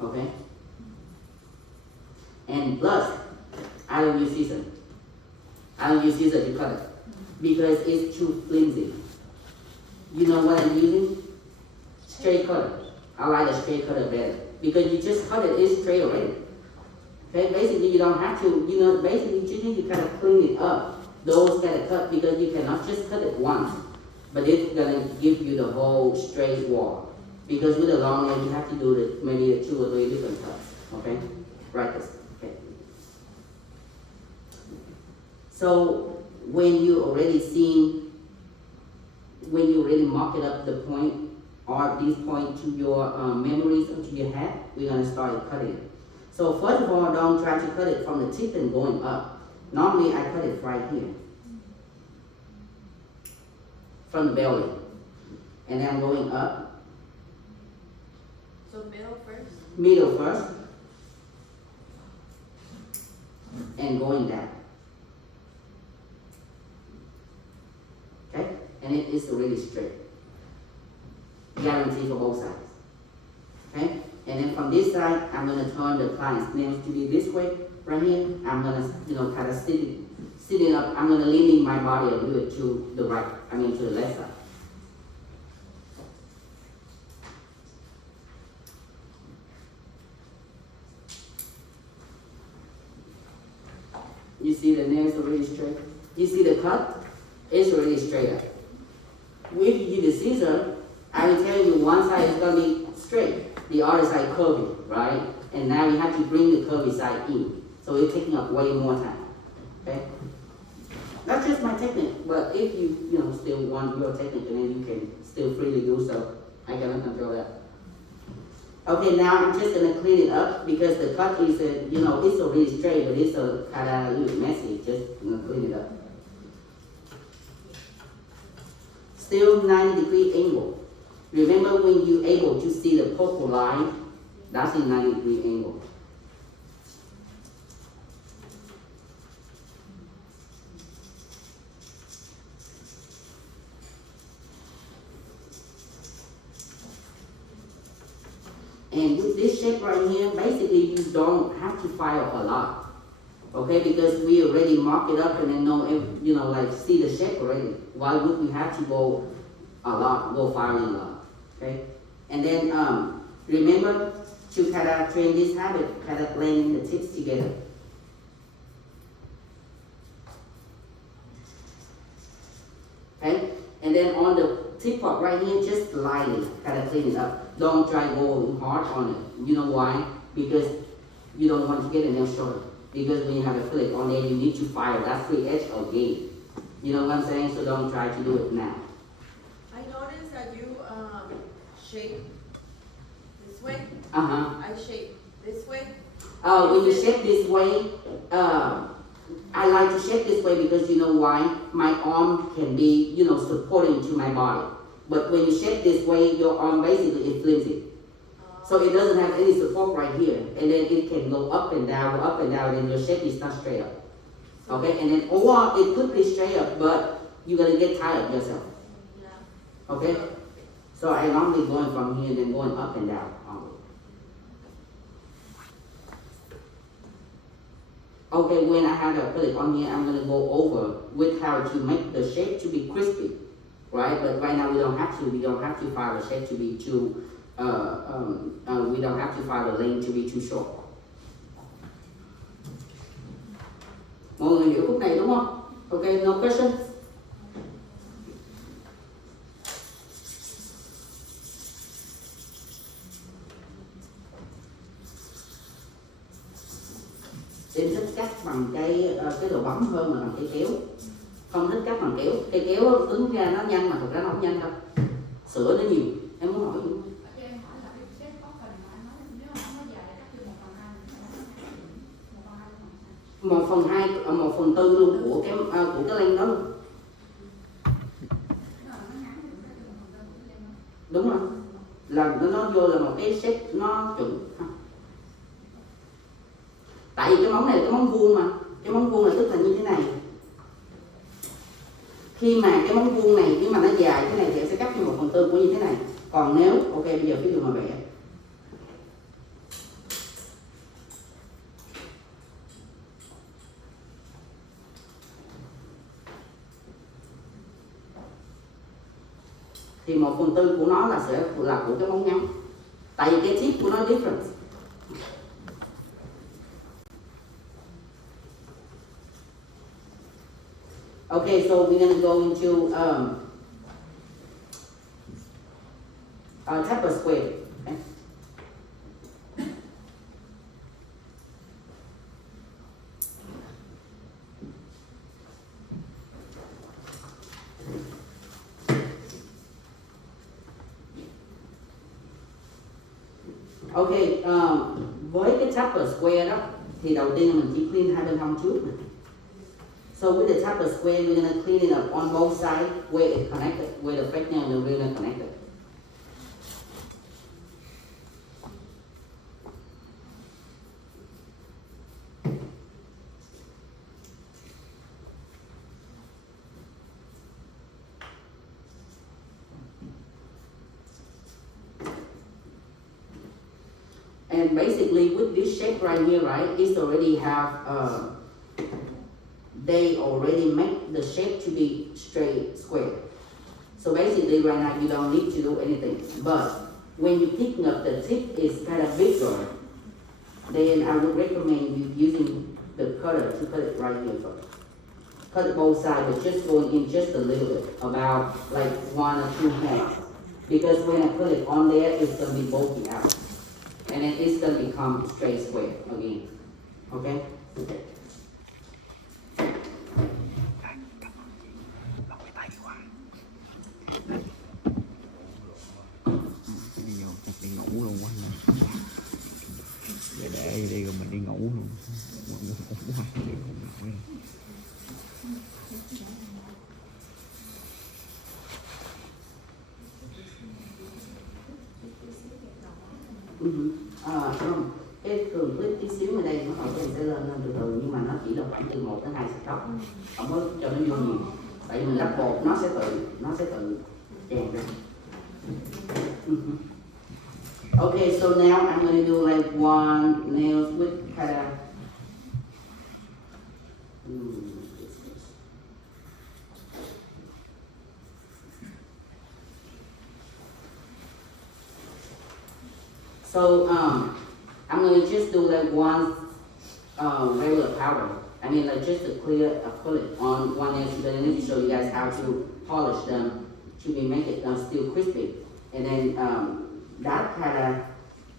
Okay, and plus, I don't use scissors. I don't use scissors to cut it because it's too flimsy. You know what I'm using? Straight cutter. I like a straight cutter better because you just cut it, it's straight already. Okay, basically you don't have to, you know, basically you just need to kind of clean it up. Those kind of cut because you cannot just cut it once, but it's gonna give you the whole straight wall. Because with a long nail you have to do maybe 2 or 3 different cuts. Okay, right this. Okay. So when you already mark it up the point or this point to your memories or to your head, we're gonna start cutting it. So first of all, don't try to cut it from the tip and going up. Normally I cut it right here, from the belly, and then I'm going up. So Middle first, and going down. Okay, and it is really straight. Guarantee for both sides. Okay, and then from this side, I'm gonna turn the client's nails to be this way, right here. I'm gonna, kind of sit it up. I'm gonna lean my body a little bit to the right. To the left side. You see the nails are really straight. You see the cut? It's really straight up. If you use the scissor, I will tell you one side is gonna be straight, the other side curvy, right? And now you have to bring the curvy side in. So it's taking up way more time. Okay? That's just my technique, but if you still want your technique, then you can still freely do so. I cannot control that. Okay, now I'm just gonna clean it up because the cut is, it's already straight, but it's kind of a little messy. Just gonna clean it up. Still 90-degree angle. Remember when you're able to see the purple line, that's a 90-degree angle. And with this shape right here, basically you don't have to file a lot, okay? Because we already mark it up and then know, see the shape already. Why would we have to go a lot, go filing a lot, okay? And then remember to kind of train this habit, kind of blending the tips together. Okay? And then on the tip part right here, just lightly kind of clean it up. Don't try going hard on it. You know why? Because you don't want to get a nail shorter. Because when you have a fillet on there, you need to fire that free edge again. You know what I'm saying? So don't try to do it now. I noticed that you shape this way. I shape this way. When you shape this way, I like to shape this way because you know why? My arm can be, supporting to my body. But when you shape this way, your arm basically is flimsy. So it doesn't have any support right here. And then it can go up and down, and your shape is not straight up. Okay? And then, or it could be straight up, but you're going to get tired yourself. Yeah. Okay? So I normally going from here and then going up and down. Okay, when I have the acrylic on here, I'm going to go over with how to make the shape to be crispy, right? But right now we don't have to. We don't have to file the shape to be too, we don't have to file the length to be too short. Mọi người hiểu khúc này đúng không? Okay, no questions? Em thích cắt bằng cái độ bấm hơn là bằng cái kéo. Không thích cắt bằng kéo. Cái kéo tính ra nó nhanh mà thực ra nó không nhanh đâu. Sữa nó nhiều. Em muốn hỏi gì không? Một phần hai, 1/4 luôn của cái len đó luôn. Đúng rồi. Là nó vô là một cái shape nó chuẩn. Tại vì cái móng này là cái móng vuông mà. Cái móng vuông là tức là như thế này. Khi mà cái móng vuông này, nếu mà nó dài thế này thì em sẽ cắt cho 1/4 của như thế này. Còn nếu, ok bây giờ phía đường mà vẽ. Thì 1/4 của nó sẽ là của cái móng ngắn. Tại vì cái tip của nó different. Okay, so we're going to go into taper square. Okay? Ok, với cái tupper square đó thì đầu tiên là mình chỉ clean hai bên hông trước. So with the tupper square, we're gonna clean it up on both sides where it connected, where the pregnant and the real are connected. And basically with this shape right here, right, it's already have, they already make the shape to be straight square. So basically right now you don't need to do anything. But when you picking up the tip is kind of bigger, then I would recommend you using the cutter to cut it right here first. Cut it both sides, but just going in just a little bit, about like 1 or 2 hands. Because when I put it on there, it's gonna be bulky out. And then it's gonna become straight square again. Okay? Đi vô chắc đi ngủ luôn quá. Để đi rồi mình đi ngủ luôn. Ngủ quá. Không, cái thường clip tí xíu ở đây nó hồi sẽ lên từ từ, nhưng mà nó chỉ là khoảng từ 1 đến 2 stop, không có cho nó vô nhiều, tại vì mình lắp bột nó sẽ tự tràn ra. Okay, so now I'm going to do like one nail with kind of So I'm going to just do like one regular powder. I mean like just to clear acrylic on one nail, but I need to show you guys how to polish them to make it still crispy. And then that kind of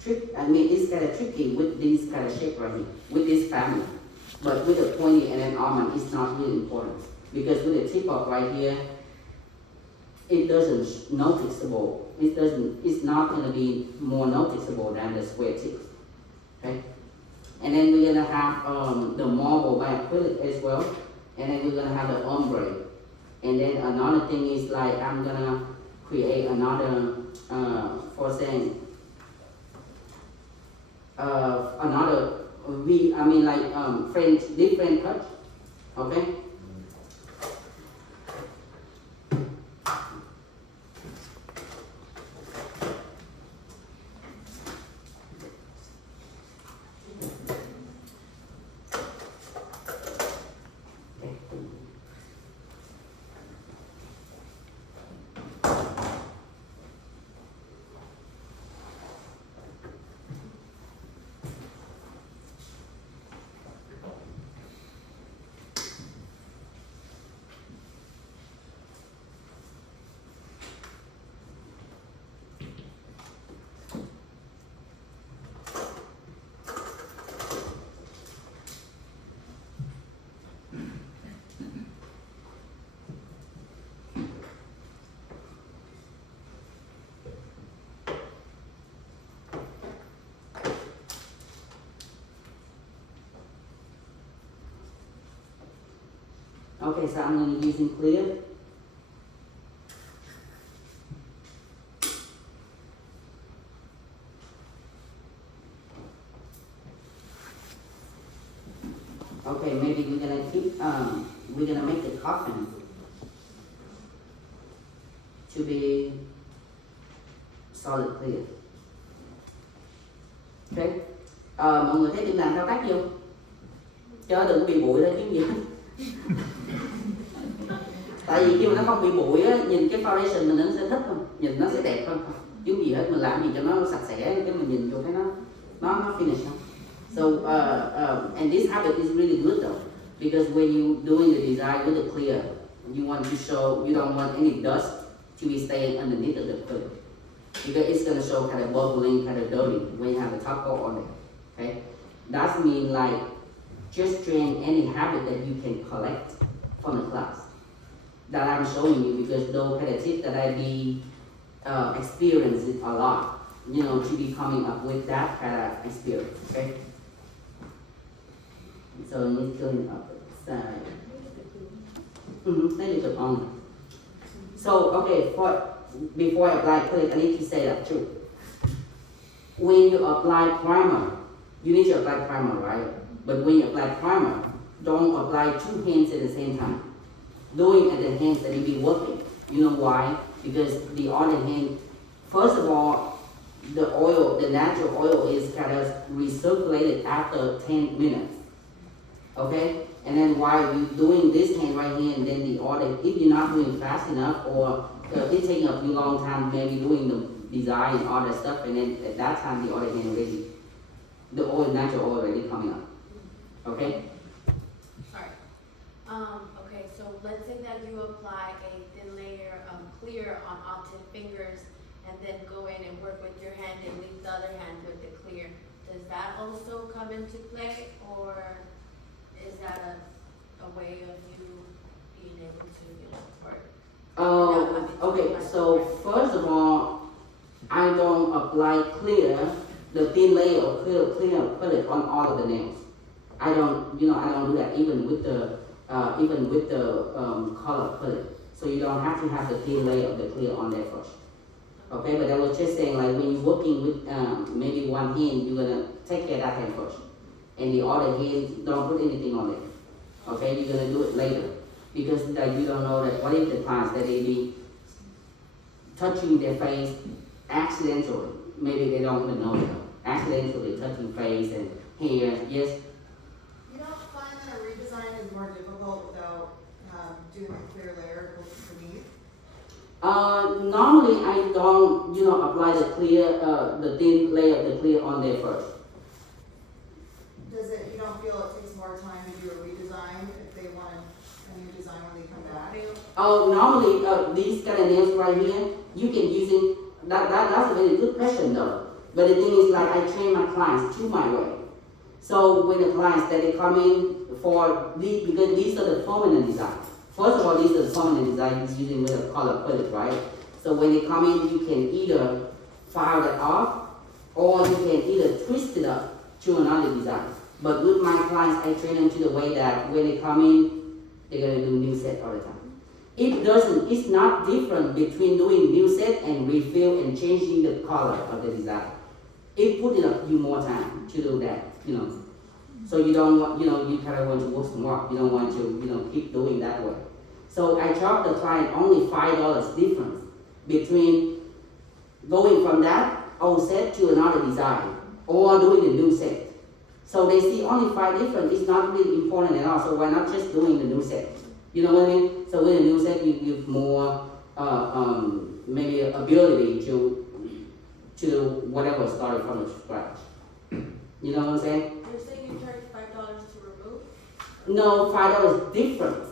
trick, I mean it's kind of tricky with this kind of shape right here, with this family. But with the pointy and then almond, it's not really important. Because with the tip up right here, it doesn't noticeable. It's not going to be more noticeable than the square tips. Okay? And then we're going to have the marble by acrylic as well. And then we're going to have the ombre. And then another thing is like I'm going to create another, for saying, another French, different touch. Okay? Okay, so I'm going to be using clear. Okay, maybe we're going to keep, we're going to make the coffin to be solid clear. Okay, mọi người thấy Tim làm thao tác gì không? Chớ đừng bị bụi đó chứ gì hết. Tại vì khi mà nó không bị bụi á, nhìn cái foundation mình nó sẽ thích không? Nhìn nó sẽ đẹp hơn. Chứ gì hết, mình làm gì cho nó sạch sẽ, cái mình nhìn vô thấy nó finish không? So, and this habit is really good though, because when you doing the design with the clear, you want to show, you don't want any dust to be staying underneath of the clear. Because it's going to show kind of bubbling, kind of dirty when you have the top coat on there, okay? That means like, just train any habit that you can collect from the class that I'm showing you, because those kind of tips that I be experienced it a lot. to be coming up with that kind of experience, okay? So you clean up the side. Let it on. So, okay, before I apply acrylic, I need to say that too. When you apply primer, you need to apply primer, right? But when you apply primer, don't apply two hands at the same time. Doing at the hands that you be working. You know why? Because the other hand, first of all, the natural oil is kind of recirculated after 10 minutes. Okay? And then while you're doing this hand right here, and then the other, if you're not doing fast enough, or it's taking a long time, maybe doing the design and all that stuff, and then at that time the other hand already, the oil, natural oil already coming up. Okay? Alright. Okay, so let's say that you apply a thin layer of clear onto fingers and then go in and work with your hand and leave the other hand with the clear. Does that also come into play, or is that a way of you being able to, Okay, so first of all, I don't apply the thin layer of clear acrylic on all of the nails. I don't do that even with the color acrylic. So you don't have to have the thin layer of the clear on there first. Okay, but I was just saying, like, when you're working with maybe one hand, you're gonna take care of that hand first, and the other hand, don't put anything on it. Okay, you're gonna do it later, because you don't know that what if the clients that they be touching their face accidentally, maybe they don't even know it, accidentally touching face and hair. Yes. You don't find that a redesign is more difficult without doing a clear layer beneath? Normally I don't, apply the thin layer of the clear on there first. You don't feel it takes more time to do a redesign if they want a new design when they come back? Oh, normally these kind of nails right here, you can use it. That's a very good question though. But the thing is, like, I train my clients to my way. So when the clients that they come in for these, because these are the permanent design. First of all, these are the permanent designs using with a color acrylic, right? So when they come in, you can either file it off, or you can either twist it up to another design. But with my clients, I train them to the way that when they come in, they're gonna do new set all the time. It's not different between doing new set and refill and changing the color of the design. It put you more time to do that, So you don't want, you kind of want to work smart. You don't want to, keep doing that way. So I charge the client only $5 difference between going from that old set to another design or doing the new set. So they see only 5 difference. It's not really important at all. So why not just doing the new set? You know what I mean? So with a new set, you give more maybe ability to do whatever started from scratch. You know what I'm saying? You're saying you charge $5 to remove? No, $5 difference.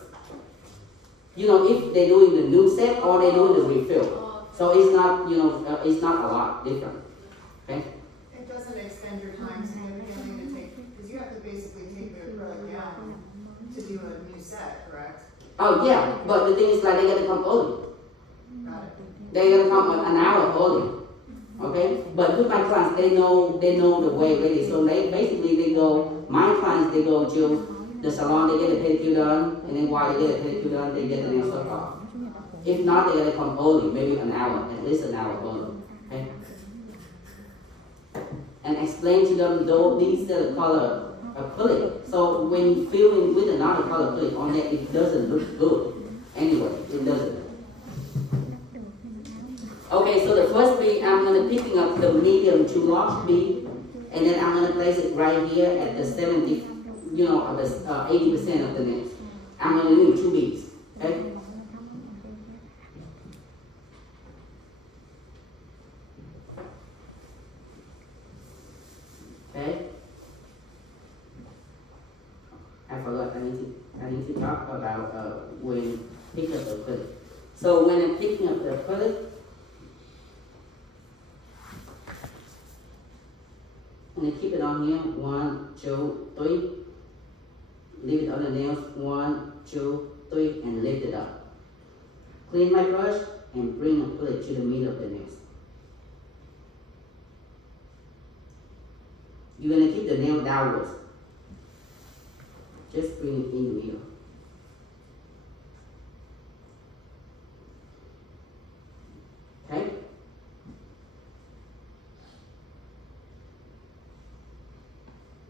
If they're doing the new set or they're doing the refill. So it's not, it's not a lot different. Okay? It doesn't extend your time significantly to take, because you have to basically take the acrylic down to do a new set, correct? Oh yeah, but the thing is, like, they gotta come early. Got it. They gotta come an hour early. Okay? But with my clients, they know the way already. So my clients, they go to the salon, they get a pedicure done, and then while they get a pedicure done, they get the nail stuff off. If not, they gotta come early, maybe an hour, at least an hour early. Okay? And explain to them, though, these are the color acrylic. So when you fill in with another color acrylic on there, it doesn't look good. Anyway, it doesn't. Okay, so the first bead, I'm gonna picking up the medium to large bead, and then I'm gonna place it right here at the 70, of the 80% of the nails. I'm gonna do 2 beads. Okay. Okay. I forgot. I need to talk about when picking up the acrylic. So when I'm picking up the acrylic, I'm gonna keep it on here. 1, 2, 3. Leave it on the nails. 1, 2, 3, and lift it up. Clean my brush and bring acrylic to the middle of the nails. You're gonna keep the nail downwards. Just bring it in the middle. Okay?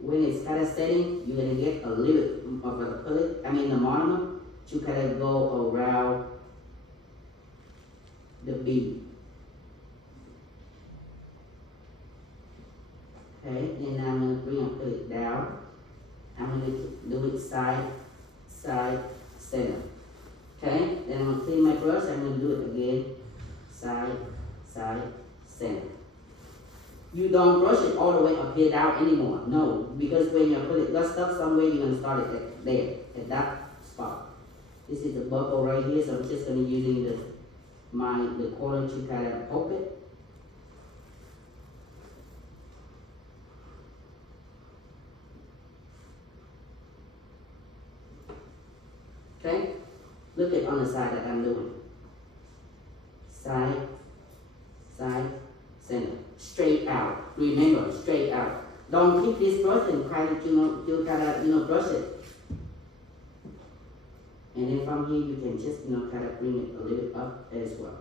When it's kind of setting, you're gonna get a little bit of the monomer to kind of go around the bead. Okay, and I'm gonna bring it down. I'm gonna do it side, center. Okay, then I'm gonna clean my brush. I'm gonna do it again, side, center. You don't brush it all the way up here down anymore. No, because when you put it got stuck somewhere, you're gonna start it at that spot. This is the bubble right here, so I'm just gonna using the corner to kind of poke it. Okay, look at on the side that I'm doing. Side, center, straight out. Remember, straight out. Don't keep this brush and kind of brush it. And then from here you can just kind of bring it a little bit up as well.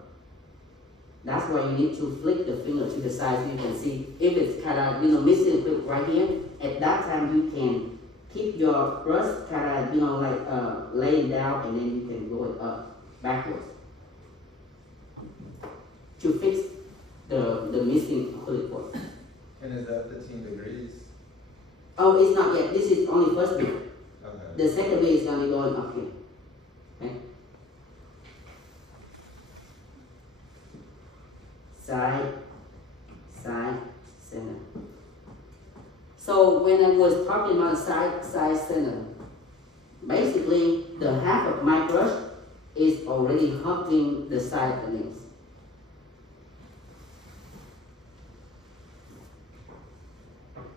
That's why you need to flick the finger to the side so you can see if it's kind of missing quick right here. At that time you can keep your brush kind of laying down, and then you can go it up backwards to fix the missing acrylic part. And is that 15 degrees? Oh, it's not yet. This is only first bit. Okay. The second bit is gonna be going up here. Okay. Side, center. So when I was talking about side, center, basically the half of my brush is already hugging the side of the nails.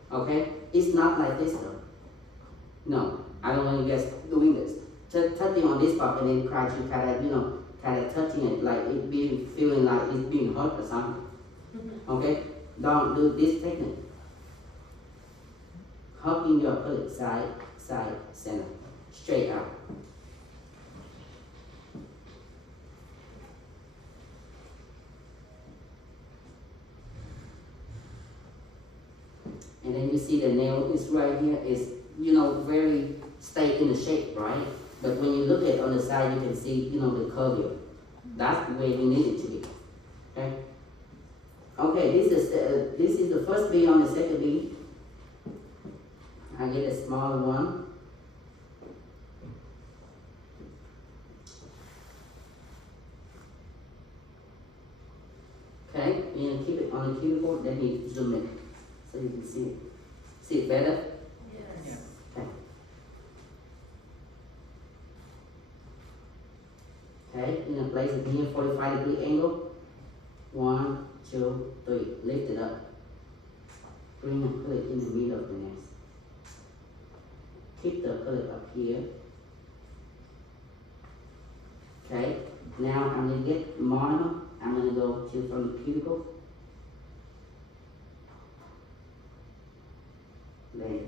Okay? It's not like this though. No, I don't want you guys doing this. Just touching on this part and then try to kind of touching it like it being feeling like it's being hurt or something. Okay? Don't do this technique. Hugging your acrylic side, center, straight out. And then you see the nail is right here, is very stay in the shape, right? But when you look at it on the side, you can see the curve here. That's the way you need it to be. Okay. Okay, this is the first bead on the second bead. I get a smaller one. Okay, you're gonna keep it on the cuticle, then you zoom in so you can see it. See it better? Yes. Okay. Okay, you're gonna place it here, 45-degree angle. 1, 2, 3. Lift it up. Bring it, put it in the middle of the nails. Keep the acrylic up here. Okay, now I'm going to get monomer. I'm going to go to from the cuticle. Then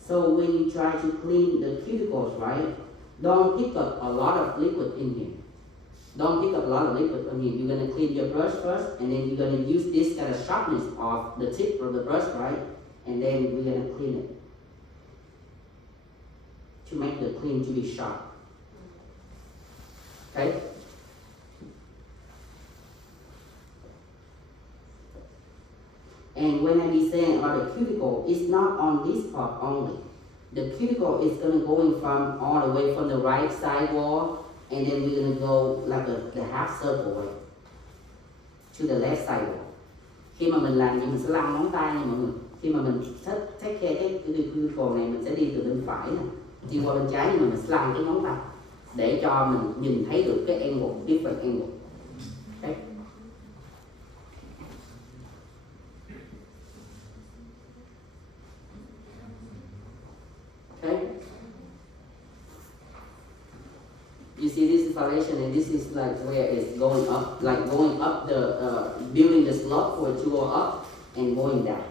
so when you try to clean the cuticles, right, don't pick up a lot of liquid in here. Don't pick up a lot of liquid in here. You're going to clean your brush first, and then you're going to use this kind of sharpness of the tip of the brush, right? And then we're going to clean it to make the clean to be sharp. Okay? And when I be saying about the cuticle, it's not on this part only. The cuticle is going to go in from all the way from the right side wall, and then we're going to go like the half circle way to the left side wall. Khi mà mình làm thì mình sẽ lăn ngón tay nha mọi người. Khi mà mình take care cái cuticle này, mình sẽ đi từ bên phải này, đi qua bên trái, nhưng mà mình sẽ lăn cái ngón tay để cho mình nhìn thấy được cái angle, different angle. Okay. You see this installation, and this is like where it's going up, like going up the, building the slope for it to go up and going down.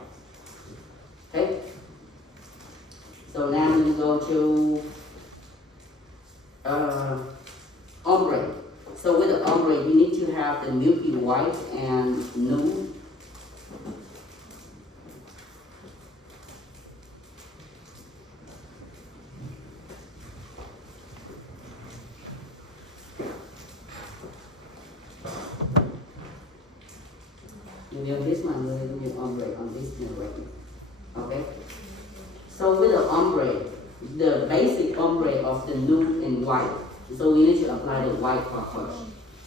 Okay? So now we go to ombre. So with the ombre, you need to have the milky white and nude. Nhiều this mà người dùng ombre on this right. Okay. So with the ombre, the basic ombre of the nude and white. So we need to apply the white part first.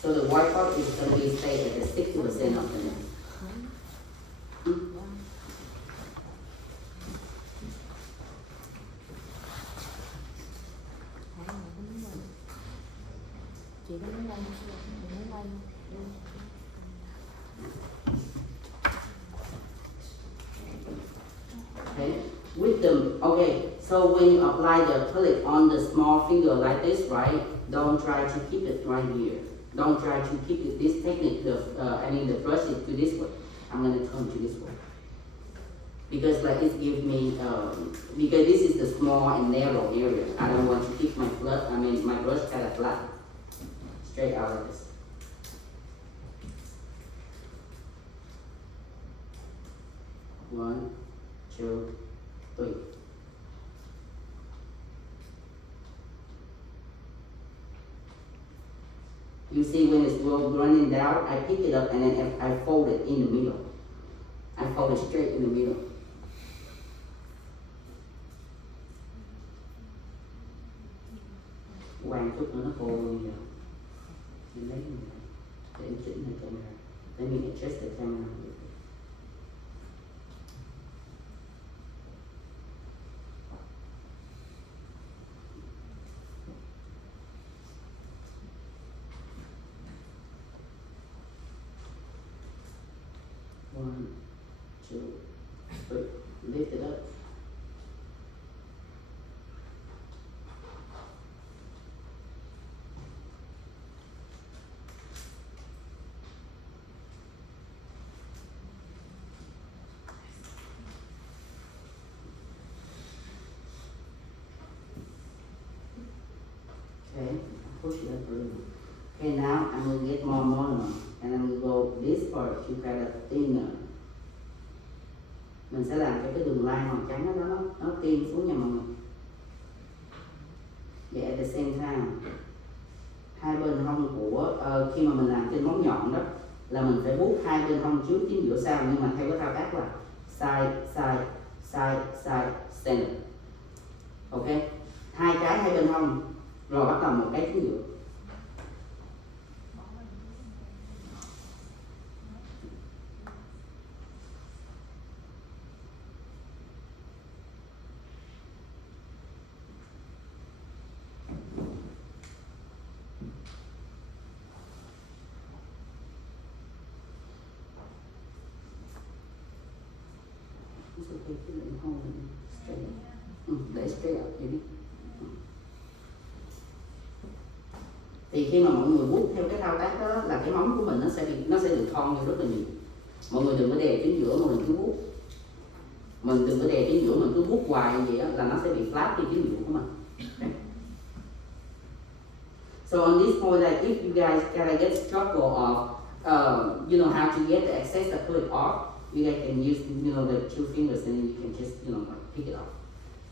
So the white part is going to be stay at the 60% of the nail. Chị có muốn quay không? Chị muốn quay không? Okay. With them, okay. So when you apply the acrylic on the small finger like this, right? Don't try to keep it right here. Don't try to keep it this technique. The brush it to this way. I'm gonna turn to this way because like it gives me because this is the small and narrow area. I don't want to keep my brush kind of flat, straight out like this. One, two, three. You see when it's running down, I pick it up and then I fold it in the middle. I fold it straight in the middle. Quang chút nữa nó khô luôn giờ. Em lấy cái này để em chỉnh lại camera. Let me adjust the camera. One, two, three. Lift it up. Okay, push it up a little. Okay, now I'm going to get more monomer. And I'm going to go this part to kind of thinner. Mình sẽ làm cho cái đường line màu trắng đó nó tin xuống nha mọi người. Vậy at the same time, hai bên hông của khi mà mình làm trên móng nhọn đó là mình phải bút hai bên hông trước chính giữa sau, nhưng mà theo cái thao tác là side side side side center. Ok, hai cái hai bên hông rồi bắt đầu một cái chính giữa. It's okay, put it in hold it straight up. Để straight up vậy đi. Thì khi mà mọi người bút theo cái thao tác đó là cái móng của mình nó sẽ được thon hơn rất là nhiều. Mọi người đừng có đè chính giữa mà mình cứ bút. Mình đừng có đè chính giữa, mình cứ bút hoài như vậy đó, là nó sẽ bị flat trên chính giữa của mình. Okay. So on this point, like if you guys kind of get struggle of how to get the excess acrylic off, you guys can use the two fingers and then you can just like pick it up.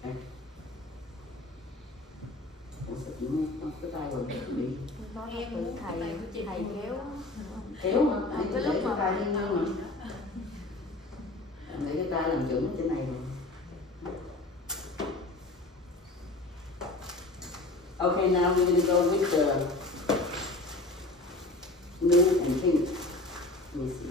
Okay. Ủa sao chị muốn cái tay rồi bị Nó tự thầy kéo. kéo hả? Anh cứ để cái tay lên mà. Anh để cái tay làm chuẩn trên này rồi. Okay, now we're going to go with the nude and pink. Let me see.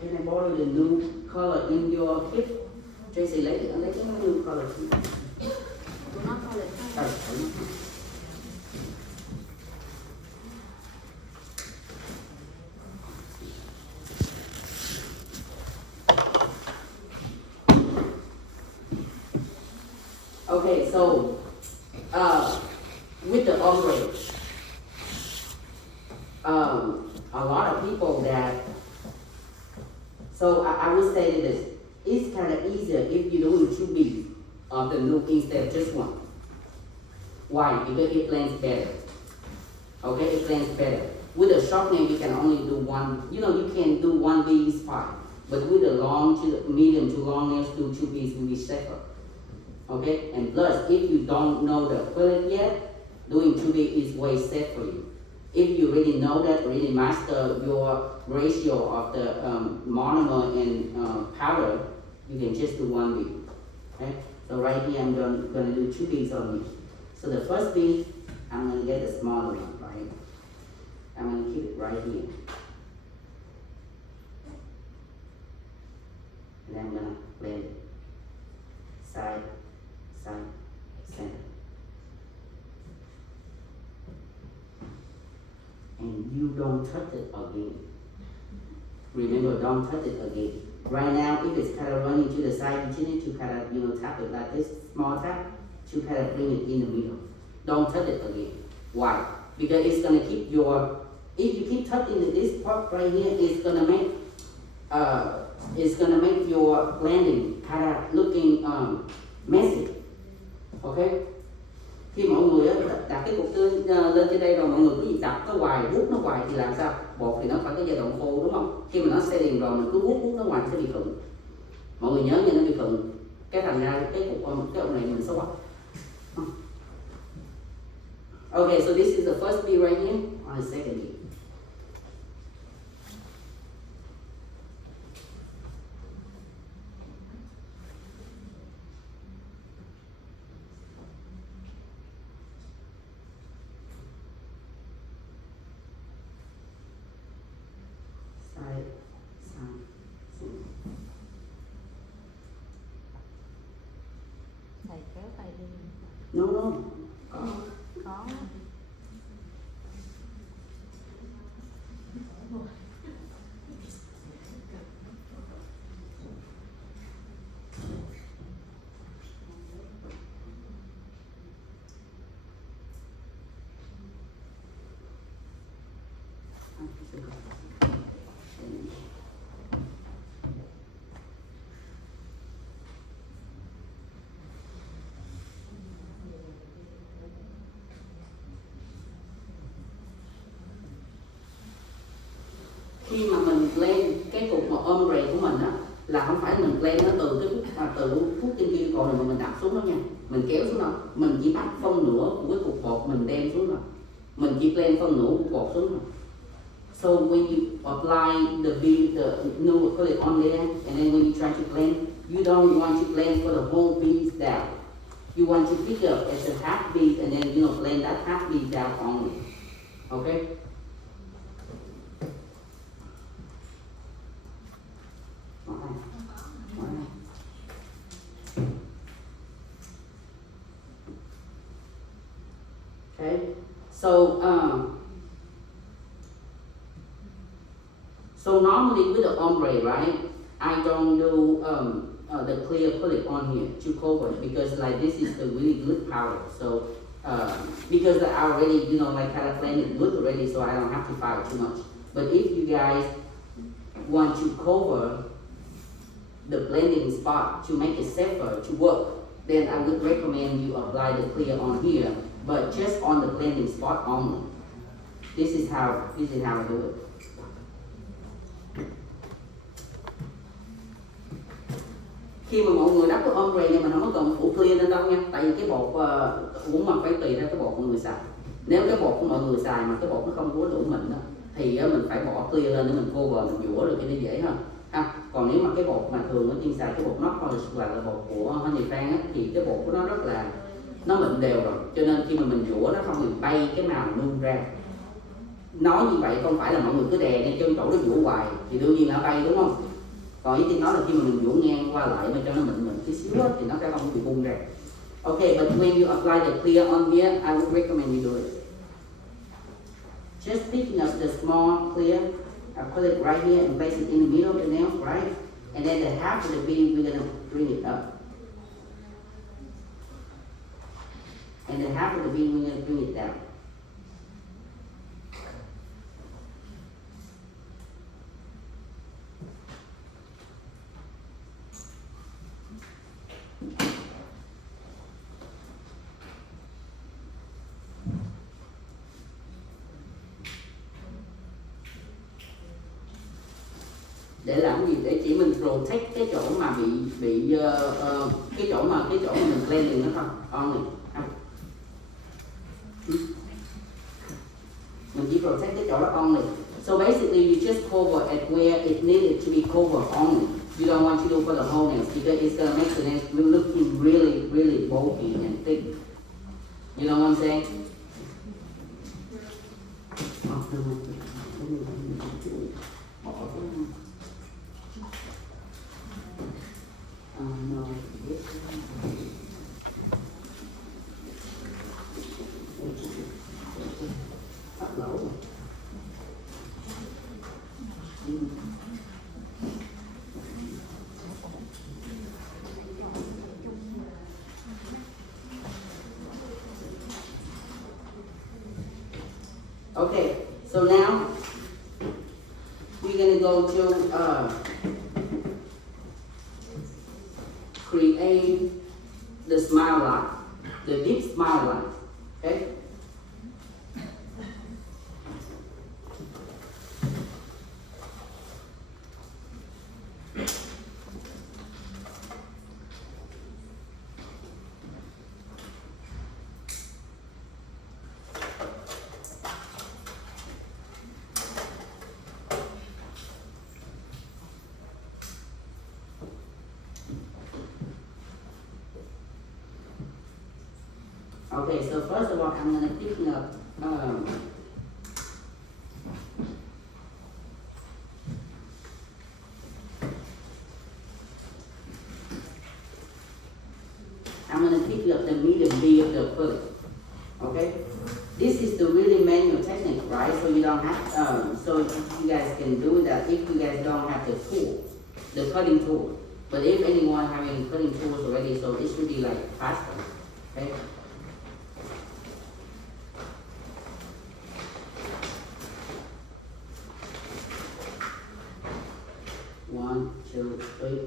Can I borrow the nude color in your kit? Tracy lấy cái new color. Tụi nó coi lịch thôi. Okay, so with the ombre, a lot of people that, so I would say this, it's kind of easier if you do 2 beads of the look instead of just one. Why? Because it blends better. Okay, it blends better. With a short nail, you can only do one, you can do 1 bead is fine. But with the long to medium to long nails, do 2 beads will be safer. Okay, and plus, if you don't know the acrylic yet, doing 2 beads is way safe for you. If you really know that, really master your ratio of the monomer and powder, you can just do 1 bead. Okay, so right here I'm gonna do 2 beads on you. So the first bead, I'm gonna get the smaller one, right? I'm gonna keep it right here. And I'm gonna blend it. Side, side, center. And you don't touch it again. Remember, don't touch it again. Right now, if it's kind of running to the side, you need to kind of, tap it like this, small tap, to kind of bring it in the middle. Don't touch it again. Why? Because it's gonna keep if you keep touching this part right here, it's gonna make your blending kind of looking messy. Okay? Khi mọi người đặt cái cục tương lên trên đây rồi, mọi người cứ việc đặt nó hoài, vuốt nó hoài thì làm sao? Bột thì nó phải có giai đoạn khô đúng không? Khi mà nó xe liền rồi mình cứ vuốt nó hoài sẽ bị khựng. Mọi người nhớ nha, nó bị khựng. Cái thành ra cái ông này mình xấu quá. Okay, so this is the first bead right here on the second bead. Side, side, center. Thầy kéo tay đi. No, no. Có. Khi mà mình blend cái cục mà ombre của mình á, là không phải mình blend nó từ phút trên kia còn này mà mình đặt xuống đó nha, mình kéo xuống đâu, mình chỉ bắt phân nửa của cái cục bột mình đem xuống rồi, mình chỉ blend phân nửa của bột xuống rồi. So when you apply the new acrylic on there, and then when you try to blend, you don't want to blend for the whole bead down. You want to pick up as a half bead and then blend that half bead down only. Okay? Okay, so normally with the ombre, right? I don't do the clear acrylic on here to cover it because like this is the really good powder. So because I already kind of blended good already, so I don't have to file too much. But if you guys want to cover the blending spot to make it safer to work, then I would recommend you apply the clear on here, but just on the blending spot only. This is how I do it. Khi mà mọi người đắp cái ombre nha, mình không có cần phủ clear lên đâu nha, tại vì cái bột cũng mà phải tùy theo cái bột mọi người xài. Nếu cái bột của mọi người xài mà cái bột nó không có đủ mịn đó, thì mình phải bỏ clear lên để mình cover, mình dũa được cho nó dễ hơn. Còn nếu mà cái bột mà thường ở trên xài cái bột knock polish là bột của Honey Fan á, thì cái bột của nó rất là nó mịn đều rồi, cho nên khi mà mình dũa nó không bị bay cái màu nung ra. Nói như vậy không phải là mọi người cứ đè lên trên chỗ nó dũa hoài thì đương nhiên nó bay đúng không? Còn ý tôi nói là khi mà mình vuốt ngang qua lại mà cho nó mịn tí xíu á, thì nó sẽ không bị bung ra. Okay, but when you apply the clear on here, I would recommend you do it. Just picking up the small clear, I put it right here and place it in the middle of the nail, right? And then the half of the bead, we're gonna bring it up. And the half of the bead, we're gonna bring it down. Để làm gì? Để chỉ mình protect cái chỗ mà bị cái chỗ mà mình blending nó thôi. Only. Mình chỉ protect cái chỗ đó only. So basically you just cover at where it needed to be covered only. You don't want to do for the whole nails because it's gonna make the nails looking really bulky and thick. You know what I'm saying? No. Bắt lỗ rồi. Okay, so now we're gonna go to create the smile line, the deep smile line. Okay. Okay, so first of all, I'm gonna pick up the medium B of the acrylic. Okay, this is the really manual technique, right? So you don't have so you guys can do that if you guys don't have the tool, the cutting tool. But if anyone having cutting tools already, so it should be like faster. Okay. One, two, three.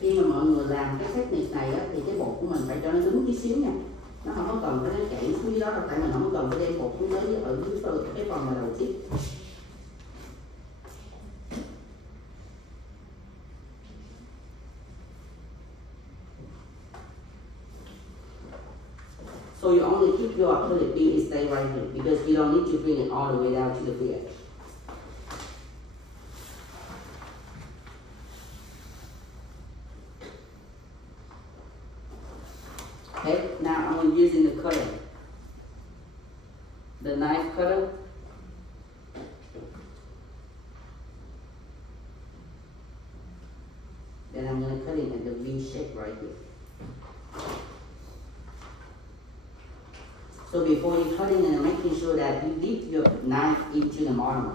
Khi mà mọi người làm cái technique này á, thì cái bột của mình phải cho nó đứng tí xíu nha. Nó không có cần phải nó chảy xuống dưới đó đâu, tại mình không có cần phải đem bột xuống tới ở dưới cái phần mà đầu tiếp. So you only keep your acrylic bead and stay right here because you don't need to bring it all the way down to the clear. Okay, now I'm using the cutter, the knife cutter. Then I'm going to cut it at the V shape right here. So before you cutting and making sure that you dip your knife into the mortar.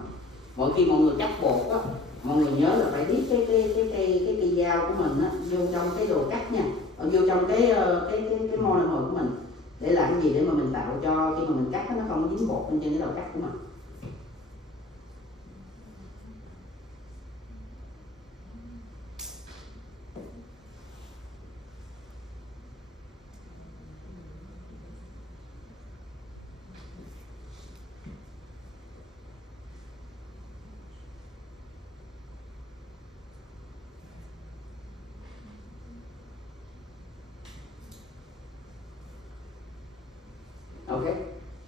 Mỗi khi mọi người cắt bột á, mọi người nhớ là phải dip cái cây dao của mình á vô trong cái đồ cắt nha, vô trong cái mortar của mình. Để làm cái gì? Để mà mình tạo cho khi mà mình cắt nó không dính bột bên trên cái đầu cắt của mình.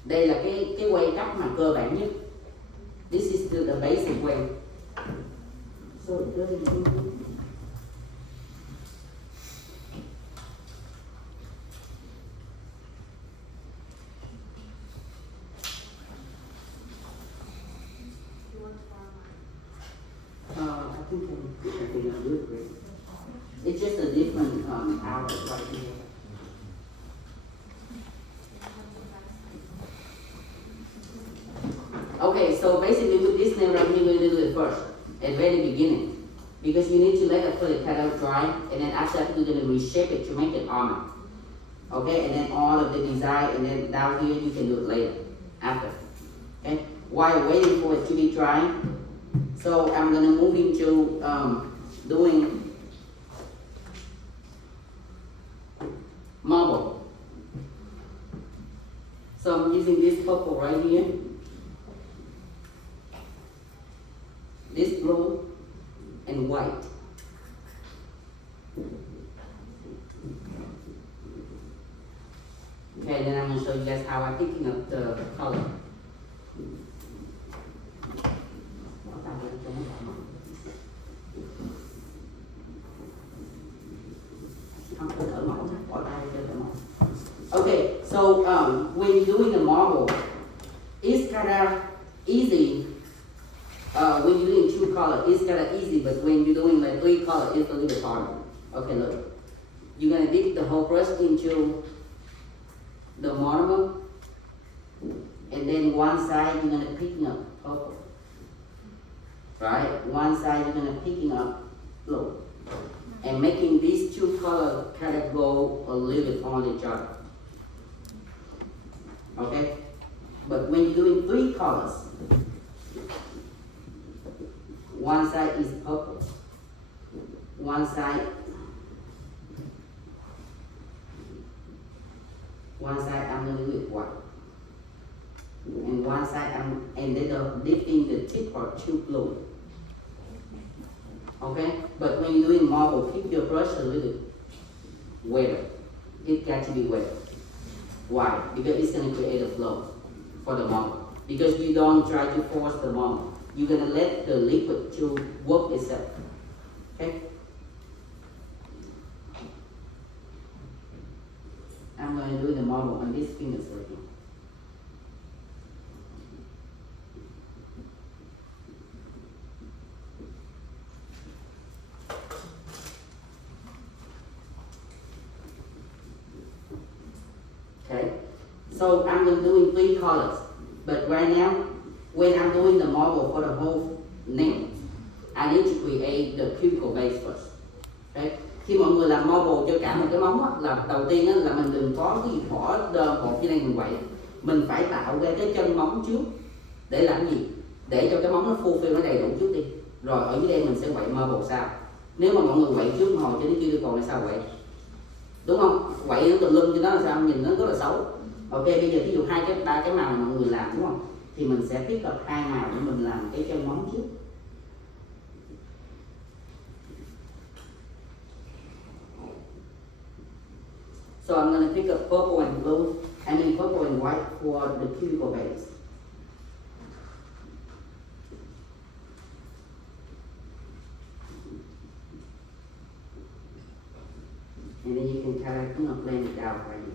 Đây là cái quay cắt mà cơ bản nhất. This is the basic way. So it doesn't You want to borrow mine? I think I'll do it great. It's just a different outlet right here. Okay, so basically with this nail right here, we're going to do it first, at very beginning. Because you need to let the cutout dry, and then after that, we're going to reshape it to make it armor. Okay, and then all of the design, and then down here, you can do it later, after. Okay, while waiting for it to be dry, so I'm going to move into doing marble. So I'm using this purple right here, this blue, and white. Okay, then I'm going to show you guys how I'm picking up the color. Okay, so when you're doing the marble, it's kind of easy. When you're doing 2 color, it's kind of easy, but when you're doing like 3 color, it's a little bit harder. Okay, look. You're gonna dip the whole brush into the marble, and then one side you're gonna picking up purple. Right? One side you're gonna picking up blue. And making these 2 colors kind of go a little bit on each other. Okay? But when you're doing 3 colors, one side is purple, one side I'm going to do it white, and one side and then lifting the tip or 2 blue. Okay, but when you're doing marble, keep your brush a little wetter. It got to be wet. Why? Because it's going to create a flow for the marble. Because you don't try to force the marble. You're going to let the liquid to work itself. Okay? I'm going to do the marble on these fingers right here. Okay? So I'm going to do in 3 colors. But right now, when I'm doing the marble for the whole nail, I need to create the cuticle base first. Okay? Khi mọi người làm marble cho cả một cái móng á, là đầu tiên á, là mình đừng có cái gì bỏ một cái này mình quậy. Mình phải tạo ra cái chân móng trước. Để làm gì? Để cho cái móng nó full fill nó đầy đủ trước đi. Rồi ở dưới đây mình sẽ quậy marble sau. Nếu mà mọi người quậy trước hồi cho đến cuticle là sao quậy? Đúng không? Quậy nó tùm lum cho nó là sao? Nhìn nó rất là xấu. Ok, bây giờ ví dụ 2 cái 3 cái màu mà mọi người làm đúng không? Thì mình sẽ pick up 2 màu để mình làm cái chân móng trước. So I'm going to pick up purple and blue, purple and white for the cuticle base. And then you can kind of blend it out right now.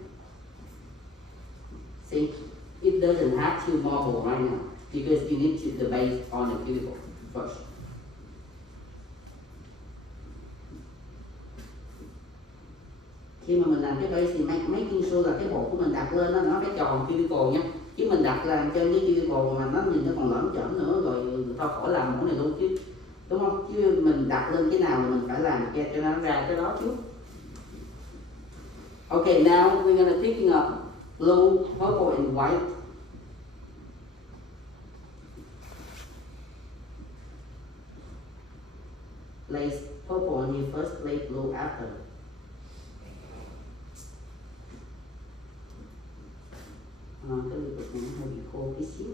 See, it doesn't have to marble right now because you need to the base on the cuticle first. Khi mà mình làm cái base thì making sure là cái bộ của mình đặt lên nó phải tròn cuticle nha. Chứ mình đặt làm cho cái cuticle mà nó nhìn nó còn lởm chởm nữa rồi thôi khỏi làm mẫu này luôn chứ. Đúng không? Chứ mình đặt lên cái nào mình phải làm cho nó ra cái đó trước. Okay, now we're gonna picking up blue, purple and white. Place purple on you first, place blue after. Cái liquid này nó hơi bị khô tí xíu.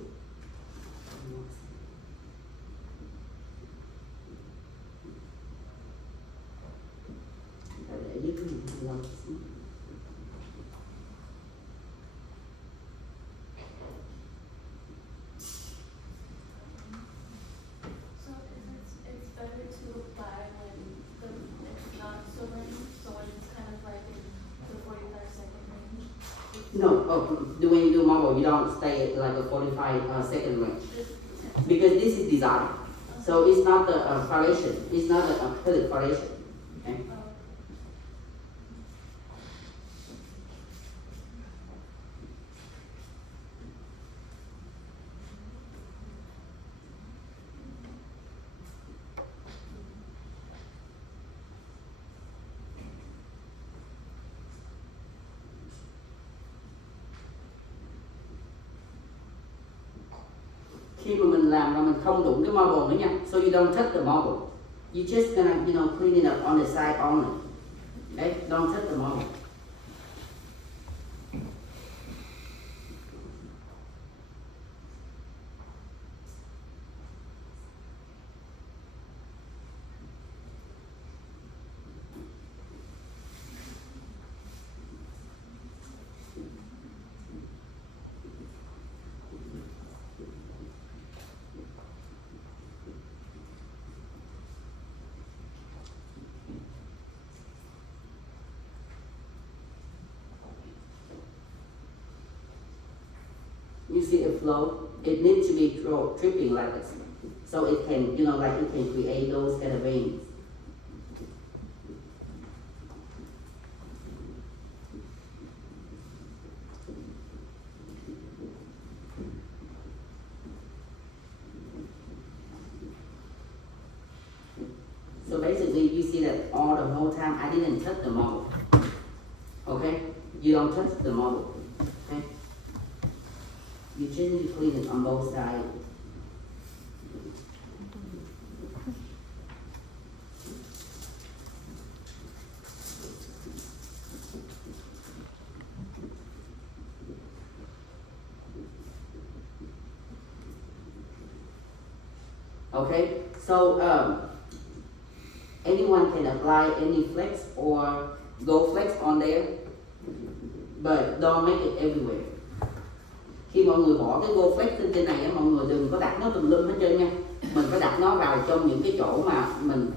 Để dưới cái này hơi lâu xíu. No, when you do marble, you don't stay at like a 45 second range. Because this is design. So it's not the foundation. It's not a acrylic foundation. Okay? Khi mà mình làm mà mình không đụng cái marble nữa nha, so you don't touch the marble. You just gonna, clean it up on the side only. Okay? Don't touch the marble. You see the flow? It needs to be dripping like this. So it can, like it can create those kind of veins. So basically you see that all the whole time I didn't touch the marble. Okay? You don't touch the marble. Okay? You just need to clean it on both sides. Okay, so anyone can apply any flex or gold flex on there, but don't make it everywhere. Khi mọi người bỏ cái gold flex lên trên này á, mọi người đừng có đặt nó tùm lum hết trơn nha. Mình phải đặt nó vào trong những cái chỗ mà mình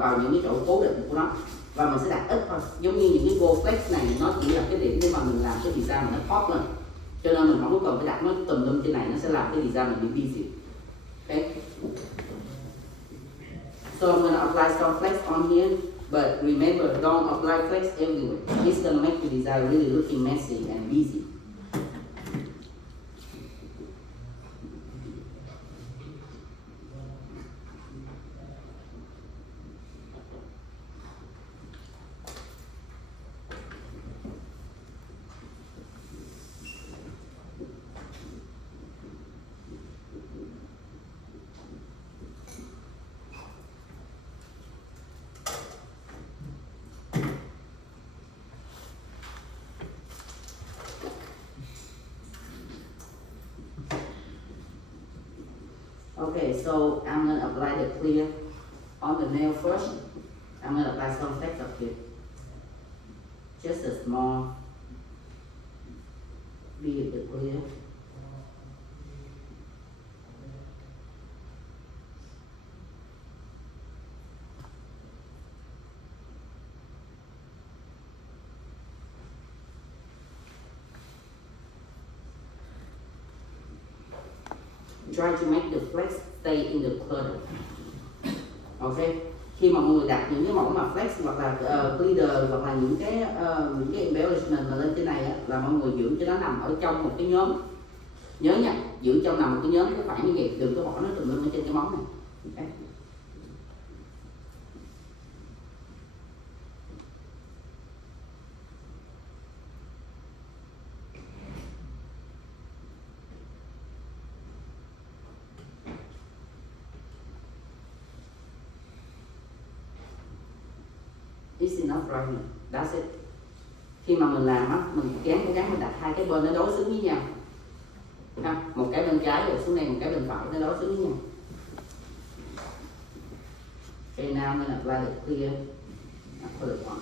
vào những cái chỗ cố định của nó, và mình sẽ đặt ít thôi. Giống như những cái gold flex này nó chỉ là cái điểm để mà mình làm cái design mà nó pop lên, cho nên mình không có cần phải đặt nó tùm lum trên này, nó sẽ làm cái design mình bị busy. Okay. So I'm going to apply some flex on here, but remember, don't apply flex everywhere. It's going to make the design really looking messy and busy. Okay, so I'm going to apply the clear on the nail first. I'm going to apply some flex up here. Just a small bit of the clear. Try to make the flex stay in the clutter. Okay. Khi mà mọi người đặt những cái mẫu mà flex hoặc là glitter hoặc là những cái embellishment mà lên trên này á, là mọi người giữ cho nó nằm ở trong một cái nhóm. Nhớ nha, giữ trong nằm một cái nhóm có phải như vậy, đừng có bỏ nó tùm lum ở trên cái móng này. Okay. It's enough right here. That's it. Khi mà mình làm á, mình cố gắng mình đặt hai cái bên nó đối xứng với nhau. Ha, một cái bên trái rồi xuống đây, một cái bên phải nó đối xứng với nhau. Okay, now I'm going to apply the clear. I put it on.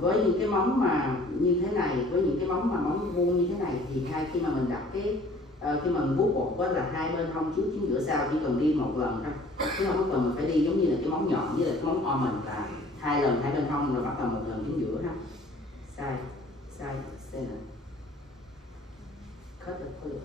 với những cái móng mà như thế này, với những cái móng mà móng vuông như thế này thì khi mà mình đặt cái khi mà mình vuốt bột á là hai bên hông trước chính giữa sau chỉ cần đi một lần thôi, chứ không có cần mình phải đi giống như là cái móng nhọn với lại cái móng almond là hai lần hai bên hông rồi bắt đầu một lần chính giữa ha. Side center, cut the clip.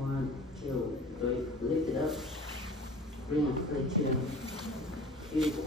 One, two, three, lift it up, bring it to the table.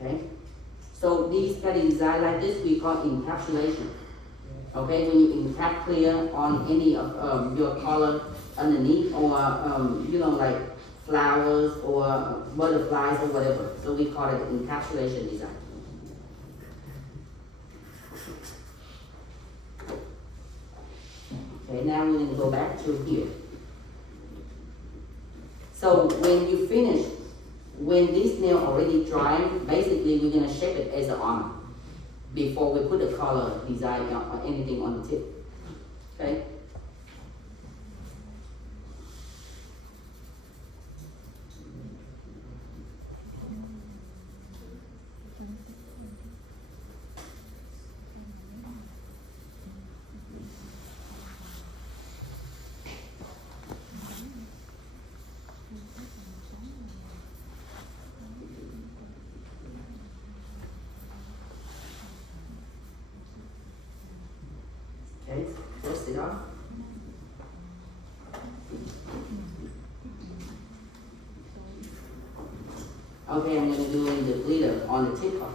Okay, so these kind of design like this we call encapsulation. Okay, when you encap clear on any of your color underneath, or you know, like flowers or butterflies or whatever, so we call it encapsulation design. Okay, now we're going to go back to here. So when you finish, when this nail already dry, basically we're going to shape it as an arm before we put the color design or anything on the tip. Okay? Okay, dust it off. Okay, I'm going to do the glitter on the tip of.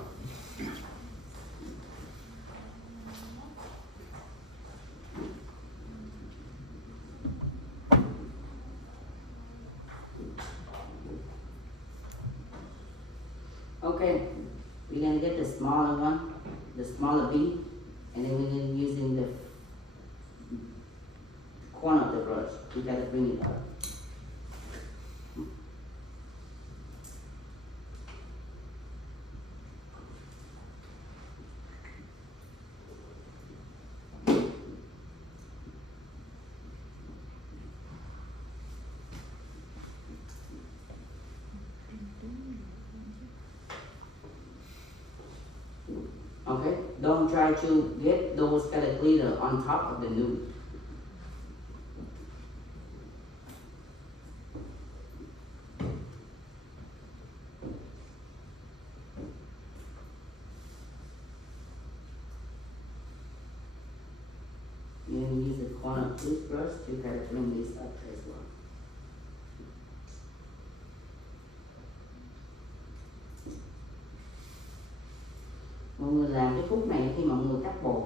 Okay, we're going to get the smaller one, the smaller bead, and then we're going to be using the corner of the brush. We got to bring it up. Okay, don't try to get those kind of glitter on top of the nude. You can use the corner of this brush to kind of bring this up as well. Mọi người làm cái khúc này khi mọi người cắt bột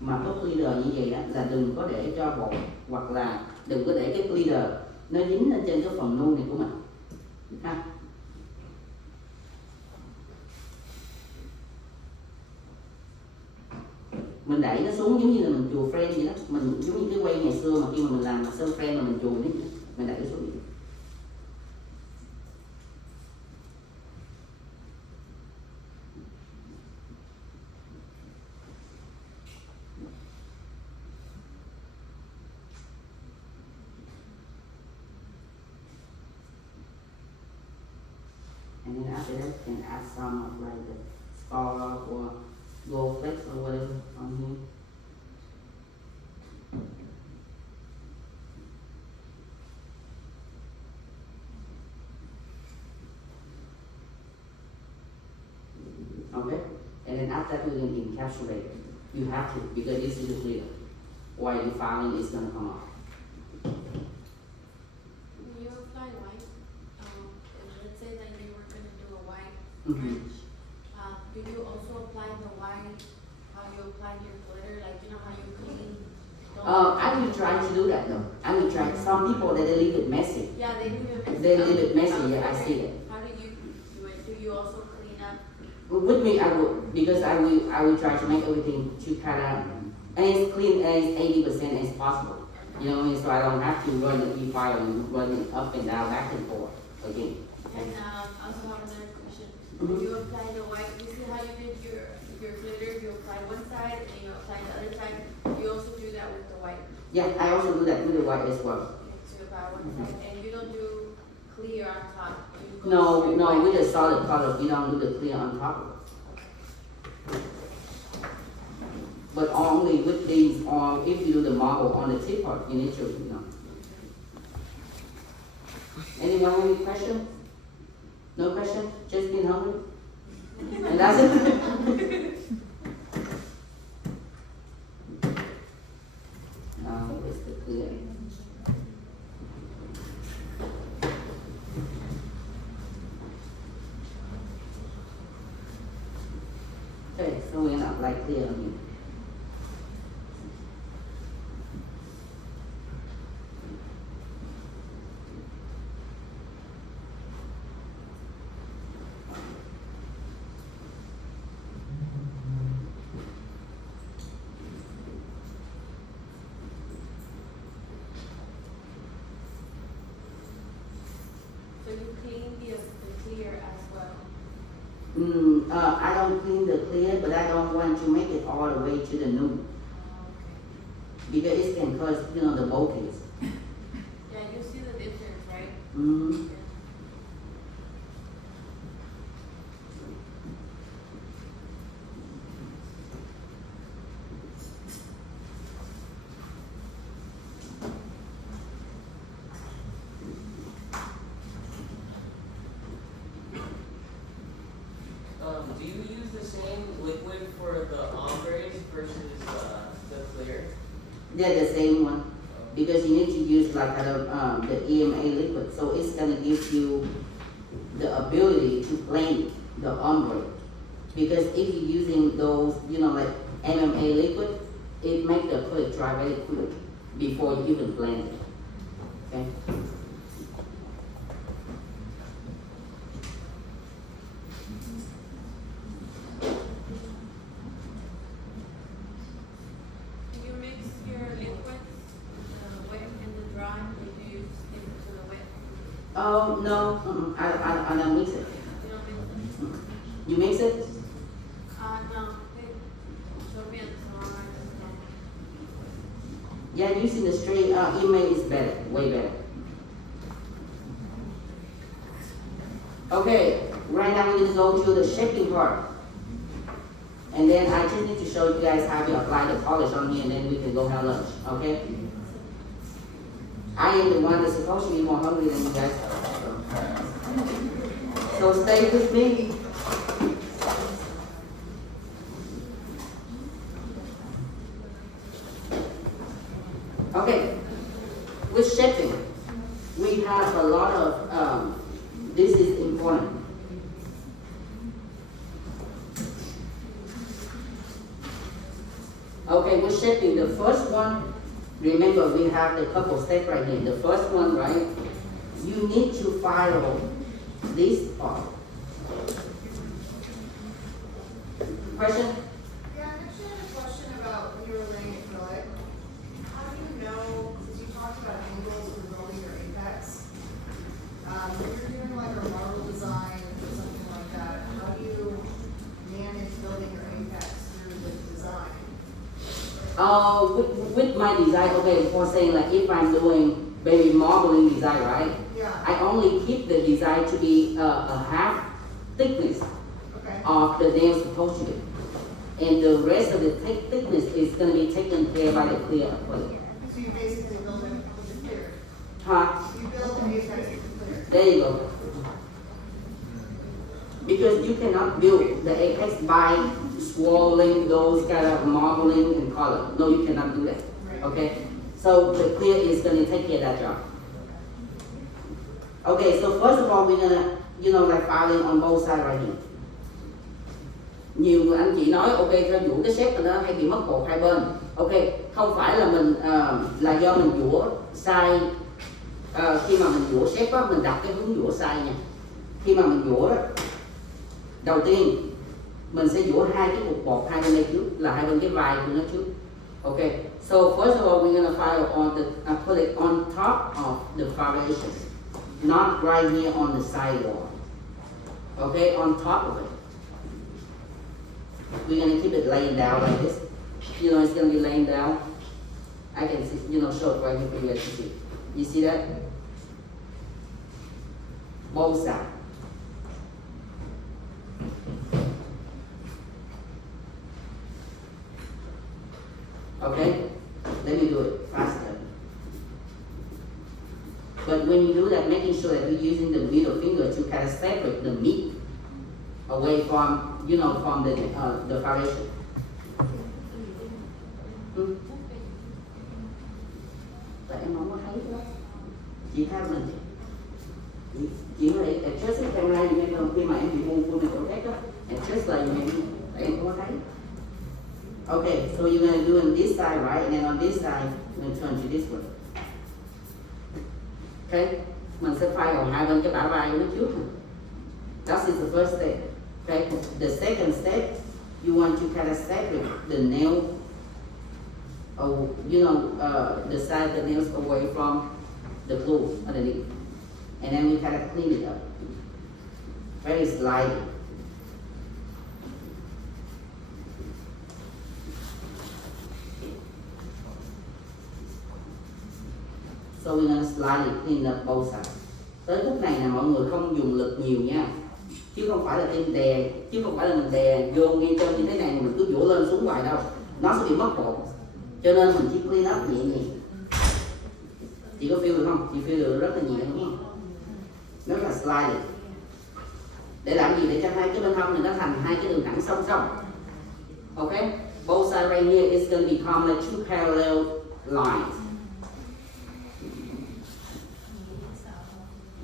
mà có glitter như vậy đó, là đừng có để cho bột hoặc là đừng có để cái glitter nó dính lên trên cái phần nuông này của mình ha. Mình đẩy nó xuống giống như là mình chùa frame vậy đó, mình giống như cái quay ngày xưa mà khi mà mình làm sơn frame mà mình chùa đấy, mình đẩy nó xuống vậy. And then after that, you can add some of like the star or gold flakes or whatever on here. Okay, and then after that, we're going to encapsulate it. You have to, because this is clear. While you filing, it's gonna come off. When you apply white, let's say that you were gonna do a white Mhm. fringe, do you also apply the white, how you apply your glitter, like you know how you clean? I will try to do that though. I will try. Some people they leave it messy. Yeah, they leave it messy. They leave it messy, yeah, I see that. How do you do it? Do you also clean up? With me, I would, because I will try to make everything to kind of as clean as 80% as possible. You know what I mean? So I don't have to run the e-file and run it up and down, back and forth again. And also have another question. Mhm. You apply the white, you see how you did your glitter, you apply one side and you apply the other side. You also do that with the white. Yeah, I also do that with the white as well. Okay, so you apply one side and you don't do clear on top. You go No, straight no, white. with the solid color, we don't do the clear on top of it. But only with these, or if you do the marble on the tip part, initially, you know. Anyone have any question? No question? Just being hungry? And that's it? Now, it's the clear. Okay, so we're not like clear on you. So you clean the clear as well. I don't clean the clear, but I don't want to make it all the way to the nude. Because it can cause, you know, the bulkheads. Yeah, you see the difference, right? Mm-hmm. Do you use the same liquid for the ombres versus the clear? They're the same one. Because you need to use like the EMA liquid. So it's gonna give you the ability to blend the ombre. Because if you're using those, you know, like MMA liquid, it makes the acrylic dry very quick before you even blend it. Okay? Do you mix your liquids, the wet and the dry, or do you stick to the wet? Oh, no, I don't mix it. You don't mix it? You mix it? No. Okay. Show me on the side. Yeah, using the straight email is better, way better. Okay, right now we're gonna go to the shaping part. And then I just need to show you guys how to apply the polish on me and then we can go have lunch, okay? I am the one that's supposed to be more hungry than you guys are. So stay with me. Okay, with shaping, we have a lot of, this is important. Okay, with shaping, the first one, remember we have the couple steps right here. The first one, right, you need to file this part. Question? Yeah, I actually had a question about when you were laying acrylic. How do you know, because you talked about angles for building your apex. When you're doing like a marble design or something like that, how do you manage building your apex through the design? With my design, okay, for saying like if I'm doing maybe marbling design, right? Yeah, I only keep the design to be a half thickness okay. of the nail supposed to be. And the rest of the thickness is gonna be taken care by the clear acrylic. So you basically build it with the clear. Huh? You build an apex with the clear. There you go. Because you cannot build the apex by swirling those kind of marbling and color. No, you cannot do that. Okay? So the clear is going to take care of that job. Okay, so first of all, we're going to, like filing on both sides right here. Nhiều người anh chị nói, ok, theo dũa cái set nó hay bị mất cột hai bên. Ok, không phải là mình là do mình dũa sai. Khi mà mình dũa set á, mình đặt cái hướng dũa sai nha. Khi mà mình dũa đó, đầu tiên mình sẽ dũa hai cái cục bột hai bên đây trước, là hai bên cái vai của nó trước. Okay, so first of all, we're gonna file on the put it on top of the foundation, not right here on the side wall. Okay, on top of it. We're gonna keep it laying down like this. It's gonna be laying down. I can see, show it right here for you guys to see. You see that? Both sides. Okay, let me do it faster. But when you do that, making sure that you're using the middle finger to kind of separate the meat away from, from the foundation. Tại em không có thấy đó. Chị theo mình. Chị có thể adjust cái camera như em không? Khi mà em bị mù của mình chỗ khác đó, adjust lại như em. Tại em không có thấy. Okay, so you're going to do on this side, right? And then on this side, you're going to turn to this way. Okay? Mình sẽ file vào hai bên cái bả vai của nó trước. That is the first step. Okay? The second step, you want to kind of separate the nail, the side of the nails away from the glue underneath. And then we kind of clean it up. Very slightly. So we're gonna slightly clean up both sides. Tới phút này là mọi người không dùng lực nhiều nha, chứ không phải là em đè, chứ không phải là mình đè vô ngay trên như thế này mà mình cứ vỗ lên xuống hoài đâu, nó sẽ bị mất cột. Cho nên mình chỉ clean up nhẹ nhàng. Chị có feel được không? Chị feel được rất là nhẹ đúng không? Rất là slightly. Để làm gì? Để cho hai cái bên hông này nó thành hai cái đường thẳng song song. Okay? Both sides right here is gonna become like two parallel lines.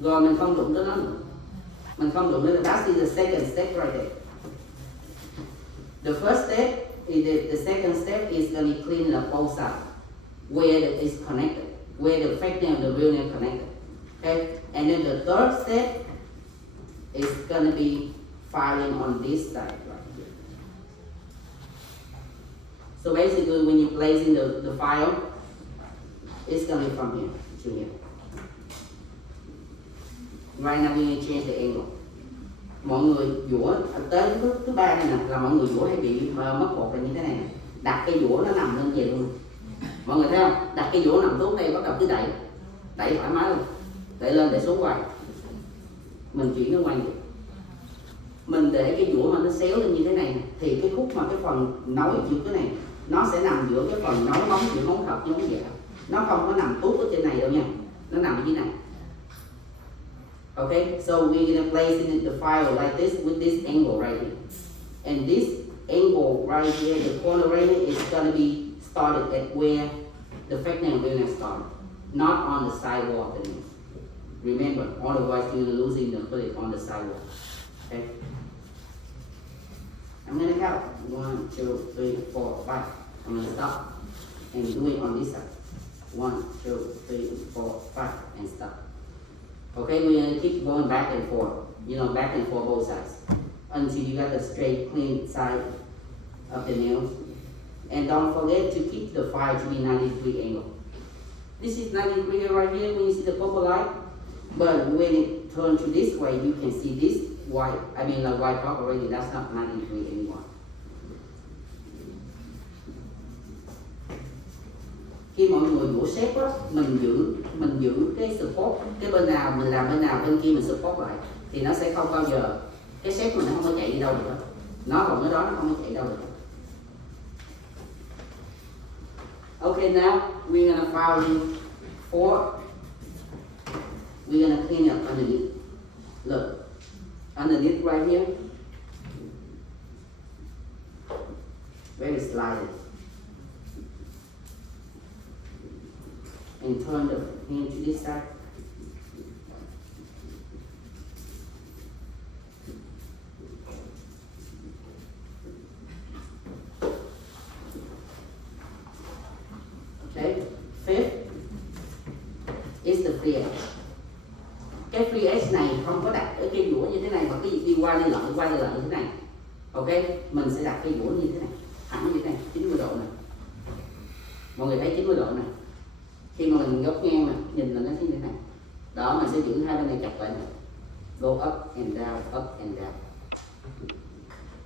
Rồi mình không đụng tới nó nữa. Mình không đụng tới. That's the second step right there. The first step is the second step is going to be cleaning up both sides where it is connected, where the fake nail and the real nail connected. Okay, and then the third step is going to be filing on this side right here. So basically, when you place in the file, it's going to be from here to here. Right now we need to change the angle. Mọi người dũa tới bước thứ ba này nè, là mọi người dũa hay bị mất cột là như thế này nè. Đặt cái dũa nó nằm lên về luôn. Mọi người thấy không? Đặt cái dũa nằm xuống đây, bắt đầu cứ đẩy thoải mái luôn, đẩy lên đẩy xuống hoài. Mình chuyển nó quay. Mình để cái dũa mà nó xéo lên như thế này thì cái khúc mà cái phần nối giữa cái này nó sẽ nằm giữa cái phần nối móng giữa móng thật với móng dẹo. Nó không có nằm tút ở trên này đâu nha, nó nằm ở dưới này. Okay, so we're gonna place it in the file like this with this angle right here. And this angle right here, the corner right here, is gonna be started at where the fake nail will not start, not on the side wall of the nail. Remember, otherwise you're losing the clip on the side wall. Okay. I'm gonna count 1, 2, 3, 4, 5. I'm gonna stop and do it on this side. 1, 2, 3, 4, 5, and stop. Okay, we're gonna keep going back and forth, back and forth both sides until you got the straight, clean side of the nails. And don't forget to keep the file to be 90-degree angle. This is 90 degree right here when you see the purple light, but when it turns to this way, you can see this white, the white part already, that's not 90 degree anymore. Khi mọi người vỗ xếp á, mình giữ cái support, cái bên nào mình làm bên nào bên kia mình support lại thì nó sẽ không bao giờ cái xếp mình nó không có chạy đi đâu được. Nó còn ở đó nó không có chạy đâu được. Okay, now we're gonna file in 4. We're gonna clean up underneath. Look, underneath right here. Very slightly. And turn the hand to this side. Okay, fifth is the free edge. Cái free edge này không có đặt ở cây dũa như thế này mà cái gì đi qua đi lại như thế này. Ok, mình sẽ đặt cây dũa như thế này, thẳng như thế này, 90 độ này. Mọi người thấy 90 độ này. Khi mà mình góc ngang này, nhìn là nó như thế này. Đó, mình sẽ giữ hai bên này chặt lại này. Go up and down, up and down.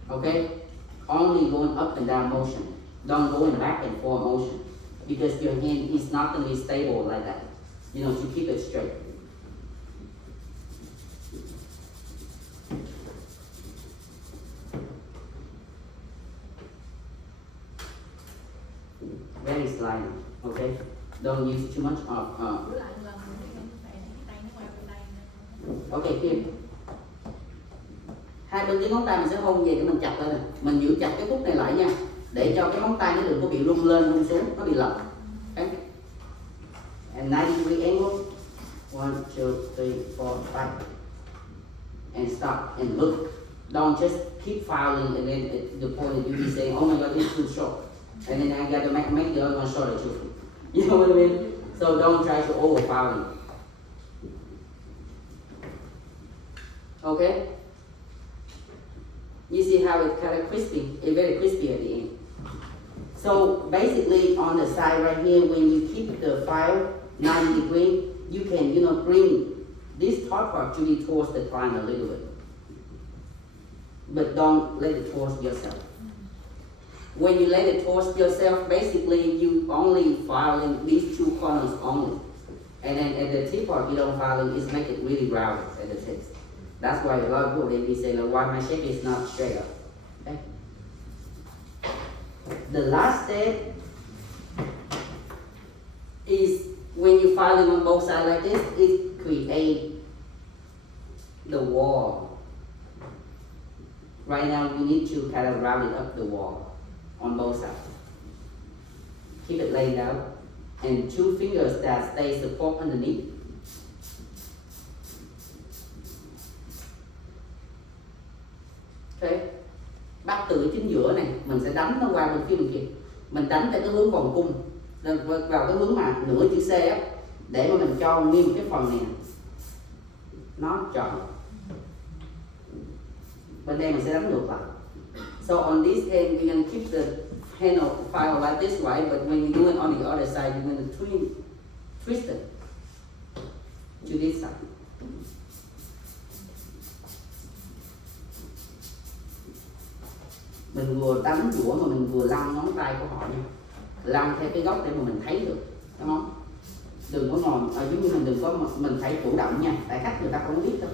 Okay, only going up and down motion. Don't go in back and forth motion. Because your hand is not going to be stable like that. You know, to keep it straight. Very slightly, okay? Don't use too much of. Cứ lại một lần nữa, cái tay nó qua cái tay nữa. Okay, Kim. Hai bên cái ngón tay mình sẽ hôn về để mình chặt lên này. Mình giữ chặt cái khúc này lại nha. Để cho cái ngón tay nó đừng có bị rung lên, rung xuống, nó bị lệch. Okay? And 90 degree angle. 1, 2, 3, 4, 5. And stop and look. Don't just keep filing and then at the point that you be saying, oh my god, it's too short. And then I got to make the other one shorter too. You know what I mean? So don't try to over filing. Okay? You see how it's kind of crispy? It's very crispy at the end. So basically on the side right here, when you keep the file 90 degree, you can, you know, bring this top part to be towards the triangle a little bit. But don't let it towards yourself. When you let it towards yourself, basically you only file in these two corners only. And then at the tip part, you don't file in, it's make it really rounded at the tips. That's why a lot of people, they be saying, like, why my shape is not straight up. Okay? The last step is when you file it on both sides like this, it create the wall. Right now, you need to kind of round it up the wall on both sides. Keep it laid out. And two fingers that stay support underneath. Okay. Bắt từ chính giữa này, mình sẽ đánh nó qua bên phía bên kia. Mình đánh theo cái hướng vòng cung, vào cái hướng mà nửa chữ C á, để mà mình cho nguyên cái phần này nó tròn. Bên đây mình sẽ đánh ngược lại. So on this hand, we're going to keep the handle file like this, right? But when you do it on the other side, you're going to twist it to this side. Mình vừa đánh dũa mà mình vừa lăn ngón tay của họ nha. Lăn theo cái góc để mà mình thấy được, đúng không? Đừng có ngồi, giống như mình đừng có, mình phải chủ động nha. Tại khách người ta không biết đâu.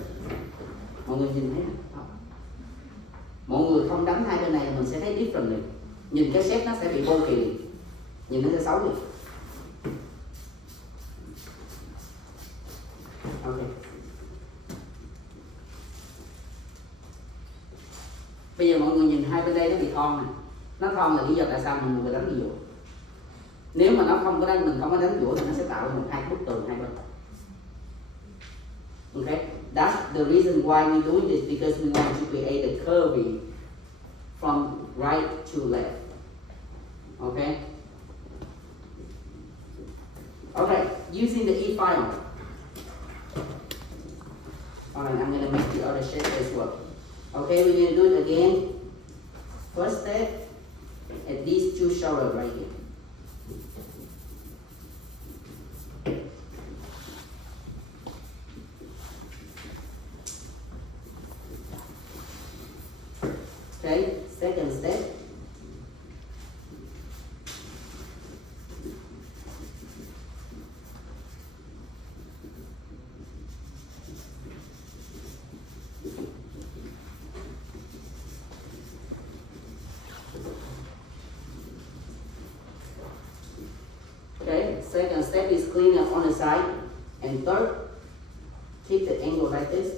Mọi người nhìn thấy không? Mọi người không đánh hai bên này mình sẽ thấy different. Nhìn cái shape nó sẽ bị vô kỳ, nhìn nó sẽ xấu đi. Ok. Bây giờ mọi người nhìn hai bên đây nó bị thon này. Nó thon là lý do tại sao mình người đánh dũa. Nếu mà nó không có đánh, mình không có đánh dũa thì nó sẽ tạo một hai bức tường hai bên. Okay, that's the reason why we do this, because we want to create a curvy from right to left. Okay. Okay, using the E file. Alright, I'm gonna make the other shape as well. Okay, we're gonna do it again. First step, at these two shoulders right here. Okay, second step. Okay, second step is clean up on the side. And third, keep the angle like this.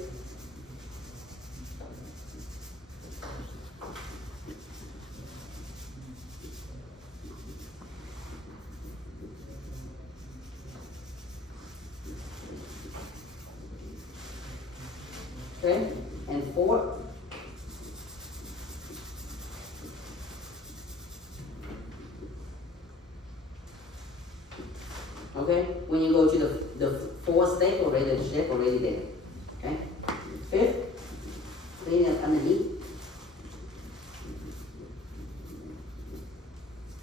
Okay, and 4. Okay, when you go to the 4th step already, the shape already there. Okay, 5th, clean it underneath.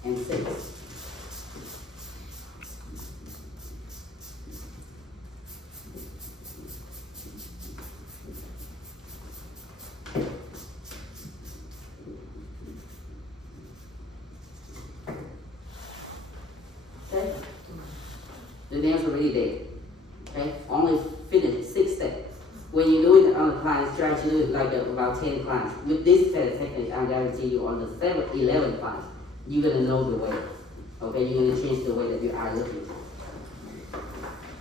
And 6th. Okay, the nails already there. Okay, only finish 6 steps. When you do it on the clients, try to do it like about 10 clients. With this kind of technique, I guarantee you on the 11th client, you're gonna know the way. Okay, you're gonna change the way that your eye looking.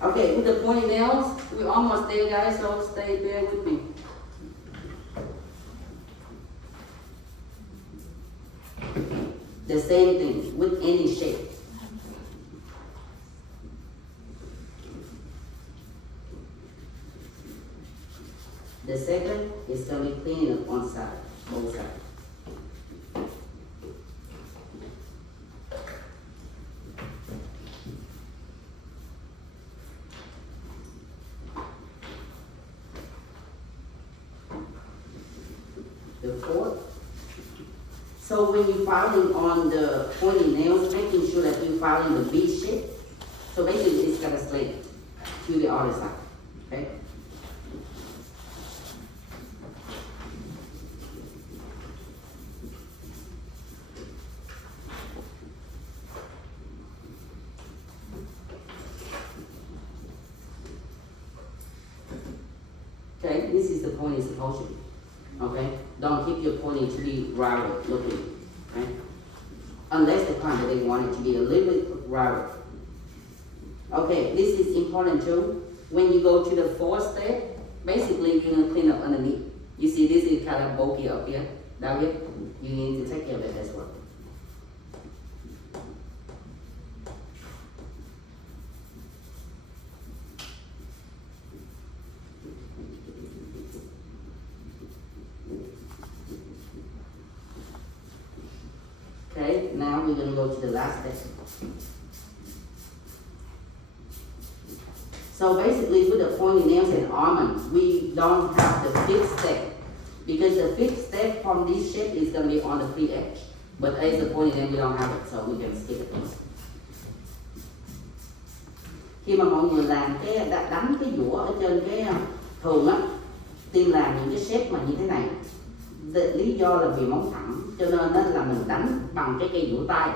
Okay, with the pointy nails, we're almost there, guys. So stay there with me. The same thing with any shape. The second is going to be cleaning up one side, both sides. The fourth. So when you're filing on the pointy nails, making sure that you're filing the V shape. So basically it's got to slant to the other side. Okay? Okay, this is the point it's supposed to be. Okay? Don't keep your pointing to be rounded looking. Okay? Unless the client they want it to be a little bit rounded. Okay, this is important too. When you go to the 4th step, basically you're gonna clean up underneath. You see this is kind of bulky up here, down here. You need to take care of it as well. Okay, now we're going to go to the last step. So basically with the pointy nails and almond, we don't have the 5th step. Because the 5th step from this shape is going to be on the free edge. But as the pointy nail, we don't have it, so we can skip it. Khi mà mọi người làm cái đánh cái dũa ở trên cái thường á, tiên làm những cái shape mà như thế này. Lý do là vì móng thẳng, cho nên đó là mình đánh bằng cái cây dũa tay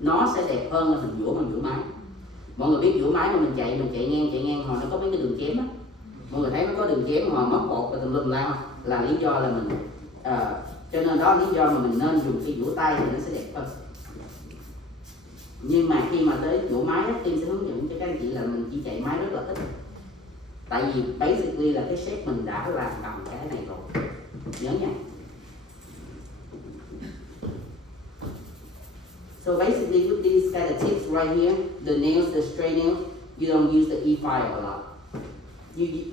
nó sẽ đẹp hơn là mình dũa bằng dũa máy. Mọi người biết dũa máy mà mình chạy ngang hồi nó có mấy cái đường chém á, mọi người thấy nó có đường chém hồi móc bột và tùm lum la, là lý do là mình cho nên đó là lý do mà mình nên dùng cái dũa tay thì nó sẽ đẹp hơn. Nhưng mà khi mà tới dũa máy á, Tiên sẽ hướng dẫn cho các anh chị là mình chỉ chạy máy rất là ít, tại vì basically là cái shape mình đã làm bằng cái này rồi, nhớ nha. So basically with these kind of tips right here, the nails, the straight nails, you don't use the E-file a lot.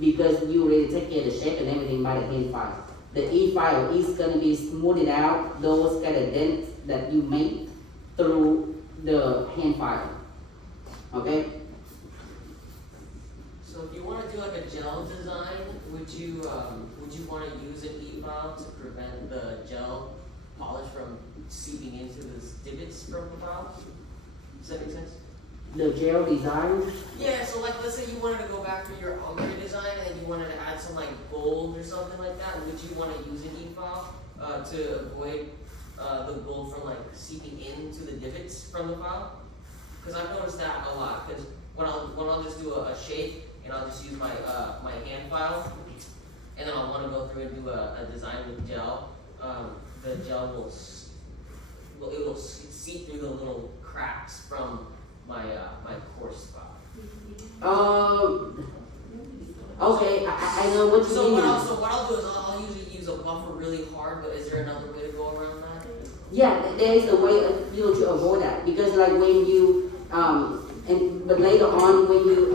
Because you already take care of the shape and everything by the hand file. The E-file is going to be smoothed out those kind of dents that you make through the hand file. Okay? So if you want to do like a gel design, would you want to use an E-file to prevent the gel polish from seeping into the divots from the file? Does that make sense? The gel design. Yeah, so like let's say you wanted to go back to your ombre design and then you wanted to add some like gold or something like that, would you want to use an E-file to avoid the gold from like seeping into the divots from the file? Because I've noticed that a lot, because when I'll just do a shape and I'll just use my my hand file, and then I'll want to go through and do a design with gel, the gel will seep through the little cracks from my my coarse file. Okay, I know what you So mean. what I'll do is I'll usually use a buffer really hard, but is there another way to go around that? Yeah, there is a way to avoid that, because like when you but later on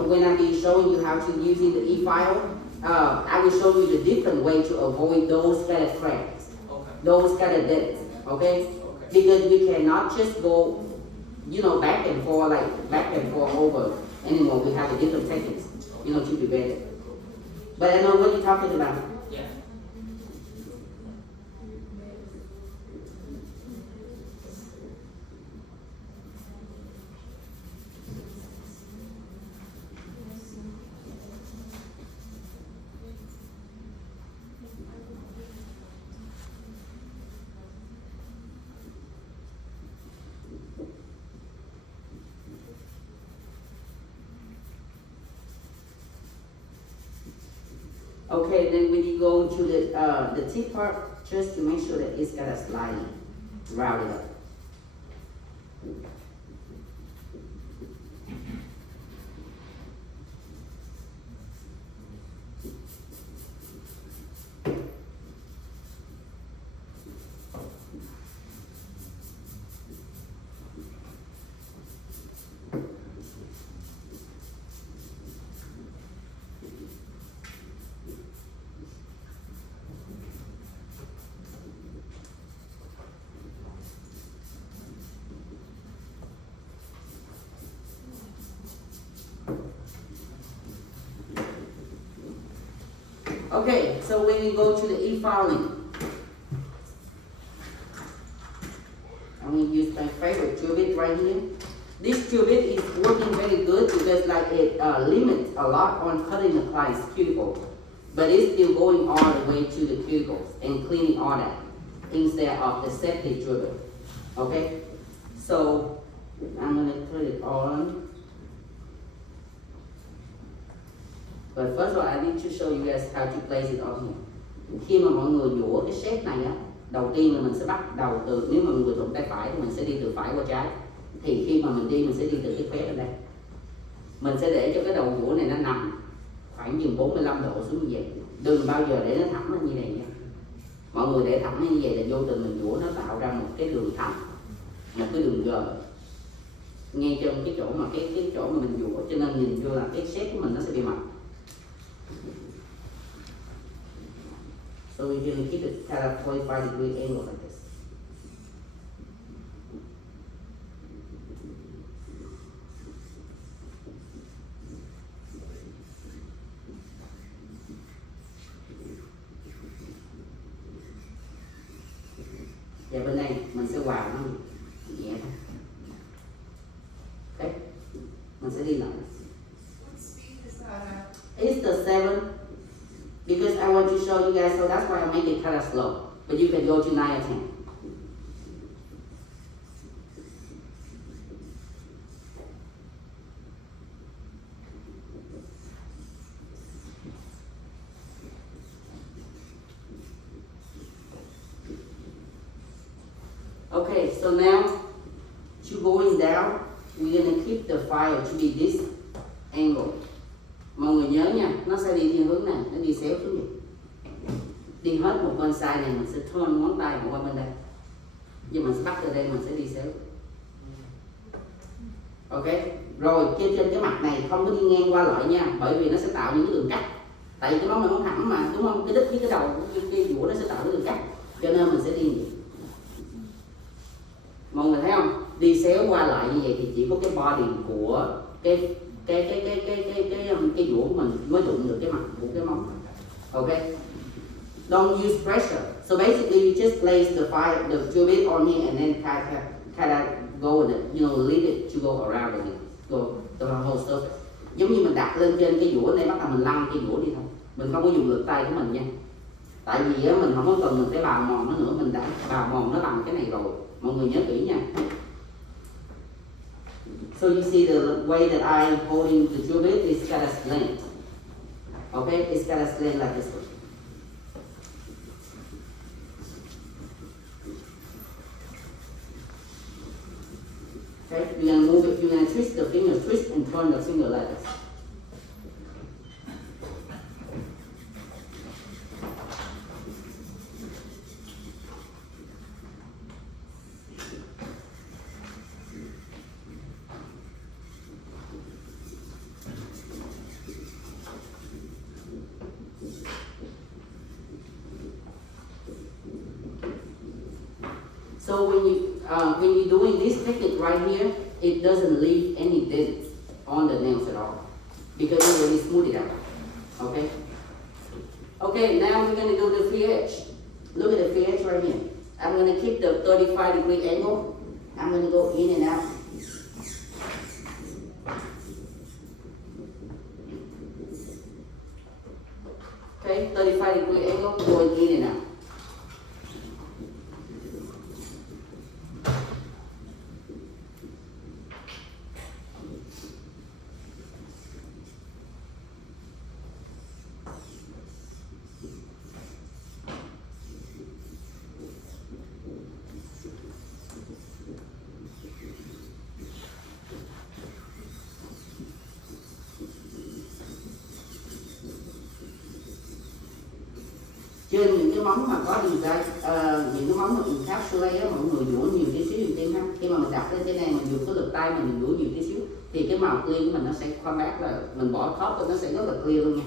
when I be showing you how to using the E-file, I will show you the different way to avoid those kind of cracks, Okay. those kind of dents, okay? Okay. Because we cannot just go, back and forth over anymore. We have a different techniques, to prevent it. But I know what you're talking about. Yeah. Okay, then when you go to the tip part, just to make sure that it's got a slide round it up. Okay, so when we go to the e-filing, I'm going to use my favorite qubit right here. This qubit is working very good because it limits a lot on cutting the client's cuticle, but it's still going all the way to the cuticles and cleaning all that instead of the septic qubit. Okay, so I'm going to put it on. But first of all, I need to show you guys how to place it on here. Khi mà mọi người dũa cái set này á, đầu tiên là mình sẽ bắt đầu từ, nếu mà người thuận tay phải thì mình sẽ đi từ phải qua trái. Thì khi mà mình đi, mình sẽ đi từ cái khóe lên đây. Mình sẽ để cho cái đầu dũa này nó nằm khoảng chừng 45 độ xuống như vậy. Đừng bao giờ để nó thẳng lên như này nha. Mọi người để thẳng như vậy là vô tình mình dũa nó tạo ra một cái đường thẳng, một cái đường gờ ngay trong cái chỗ mà cái chỗ mà mình dũa, cho nên nhìn vô là cái set của mình nó sẽ bị mập. So we're going to keep it at a 45-degree angle like this. Và bên đây mình sẽ hòa nó nhẹ thôi. Okay. Mình sẽ đi lại. What speed is that at? It's the 7 because I want to show you guys, so that's why I make it kind of slow. But you can go to 9 or 10. Okay, so now to going down, we're gonna keep the file to be this angle. Mọi người nhớ nha, nó sẽ đi theo hướng này, nó đi xéo xuống vậy. Đi hết một bên side này, mình sẽ turn ngón tay qua bên đây. Nhưng mình sẽ bắt từ đây, mình sẽ đi xéo. Ok, rồi trên cái mặt này không có đi ngang qua lại nha, bởi vì nó sẽ tạo những cái đường cắt. Tại vì cái món này món thẳng mà, đúng không? Cái đít với cái đầu, cái dũa nó sẽ tạo cái đường cắt. Cho nên mình sẽ đi như vậy. Mọi người thấy không? Đi xéo qua lại như vậy thì chỉ có cái body của cái dũa của mình mới đụng được cái mặt của cái móng. Okay. Don't use pressure. So basically, you just place the file, the qubit on here, and then kind of go with it. Leave it to go around it, go the whole surface. Giống như mình đặt lên trên cái dũa này, bắt đầu mình lăn cái dũa đi thôi. Mình không có dùng lực tay của mình nha. Tại vì mình không có cần mình phải bào mòn nó nữa, mình đã bào mòn nó bằng cái này rồi. Mọi người nhớ kỹ nha. So you see the way that I'm holding the qubit is kind of slant. Okay, it's kind of slant like this one. Okay, you're gonna move it, you're gonna twist the finger, twist and turn the finger like this. So when you're doing this technique right here, it doesn't leave any dents on the nails at all because it really smooth it out. Okay. Okay, now we're gonna do the free edge. Look at the free edge right here. I'm gonna keep the 35-degree angle. I'm gonna go in and out. Okay, 35-degree angle, going in and out. Trên những cái móng mà có design, những cái móng mà encapsulate á, mọi người dũa nhiều tí xíu tim ha. Khi mà mình đặt lên thế này mình dùng cái lực tay mình dũa nhiều tí xíu thì cái màu clear của mình nó sẽ come back, là mình bỏ top nó sẽ rất là clear luôn nha.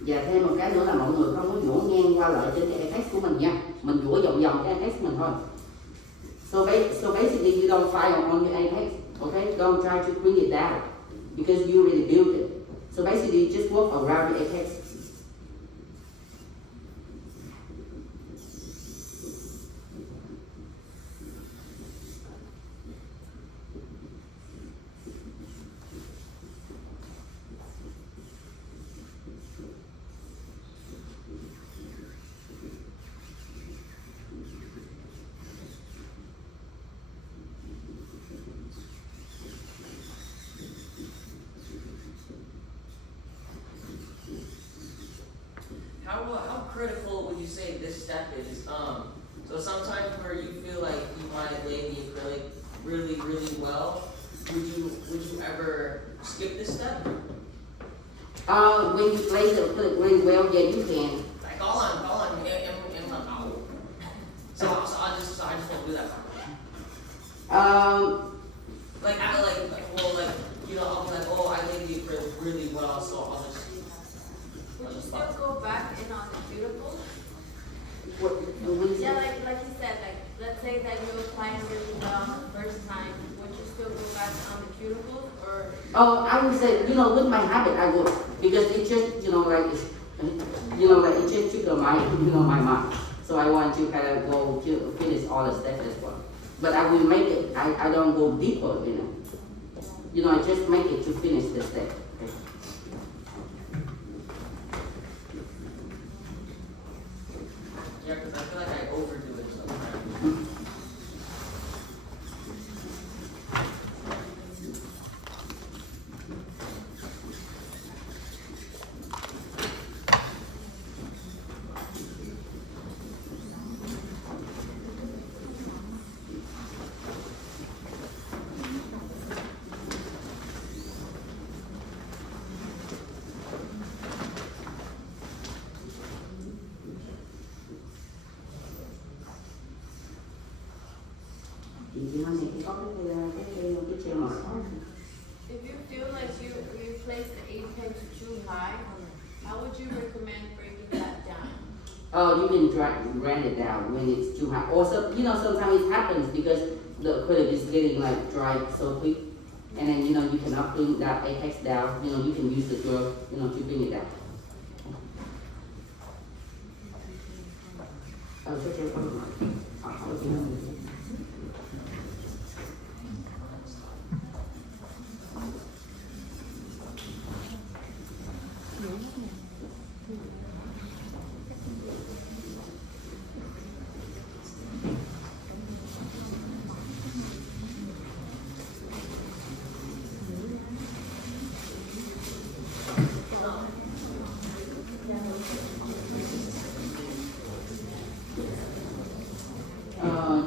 Và thêm một cái nữa là mọi người không có dũa ngang qua lại trên cái apex của mình nha. Mình dũa vòng vòng cái apex mình thôi. So basically you don't fire on your apex, okay? Don't try to bring it down because you already built it. So basically you just work around the apex. How critical would you say this step is? So sometimes where you feel like you might lay the acrylic really well, would you ever skip this step? When you place the acrylic really well, yeah, you can. Like all on em là bảo. So I just won't do that part. Like you know, I'll be like, oh, I laid the acrylic really well, so I'll just. Would you still go back in on the cuticles? What is Yeah, it? like you said, like let's say that you apply it really well the first time. Would you still go back on the cuticles or? Oh, I would say, you know, with my habit, I would because it just, you know, like it just trigger my mind. So I want to kind of go to finish all the steps as well. But I will make it. I don't go deeper, you know. You know, I just make it to finish the step. Okay. Yeah, because I feel like I overdo it sometimes. Thì hôm nay có cái treo màu đỏ. if you feel like you place the apex too high, how would you recommend bringing that down? Oh, you can grind it down when it's too high. Or you know, sometimes it happens because the acrylic is getting like dry so quick, and then you know you cannot bring that apex down. You know, you can use the drill, you know, to bring it down. Oh, so treo con rồi.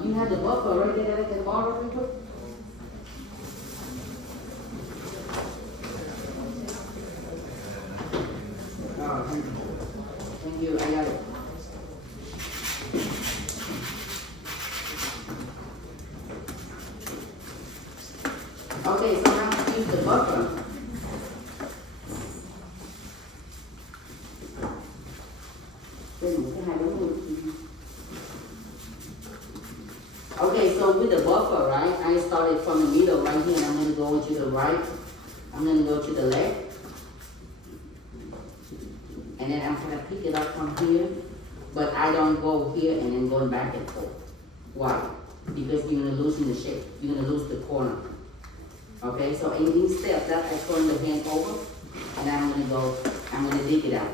You have the buffer right there that I can borrow real quick? Thank you. you, I got it. Okay, so now to use the buffer. Okay, so with the buffer, right, I started from the middle right here, and I'm gonna go to the right, I'm gonna go to the left, and then I'm gonna pick it up from here, but I don't go here and then going back and forth. Why? Because you're gonna lose in the shape, you're gonna lose the corner. Okay, so instead of that, I turn the hand over, and I'm gonna dig it out.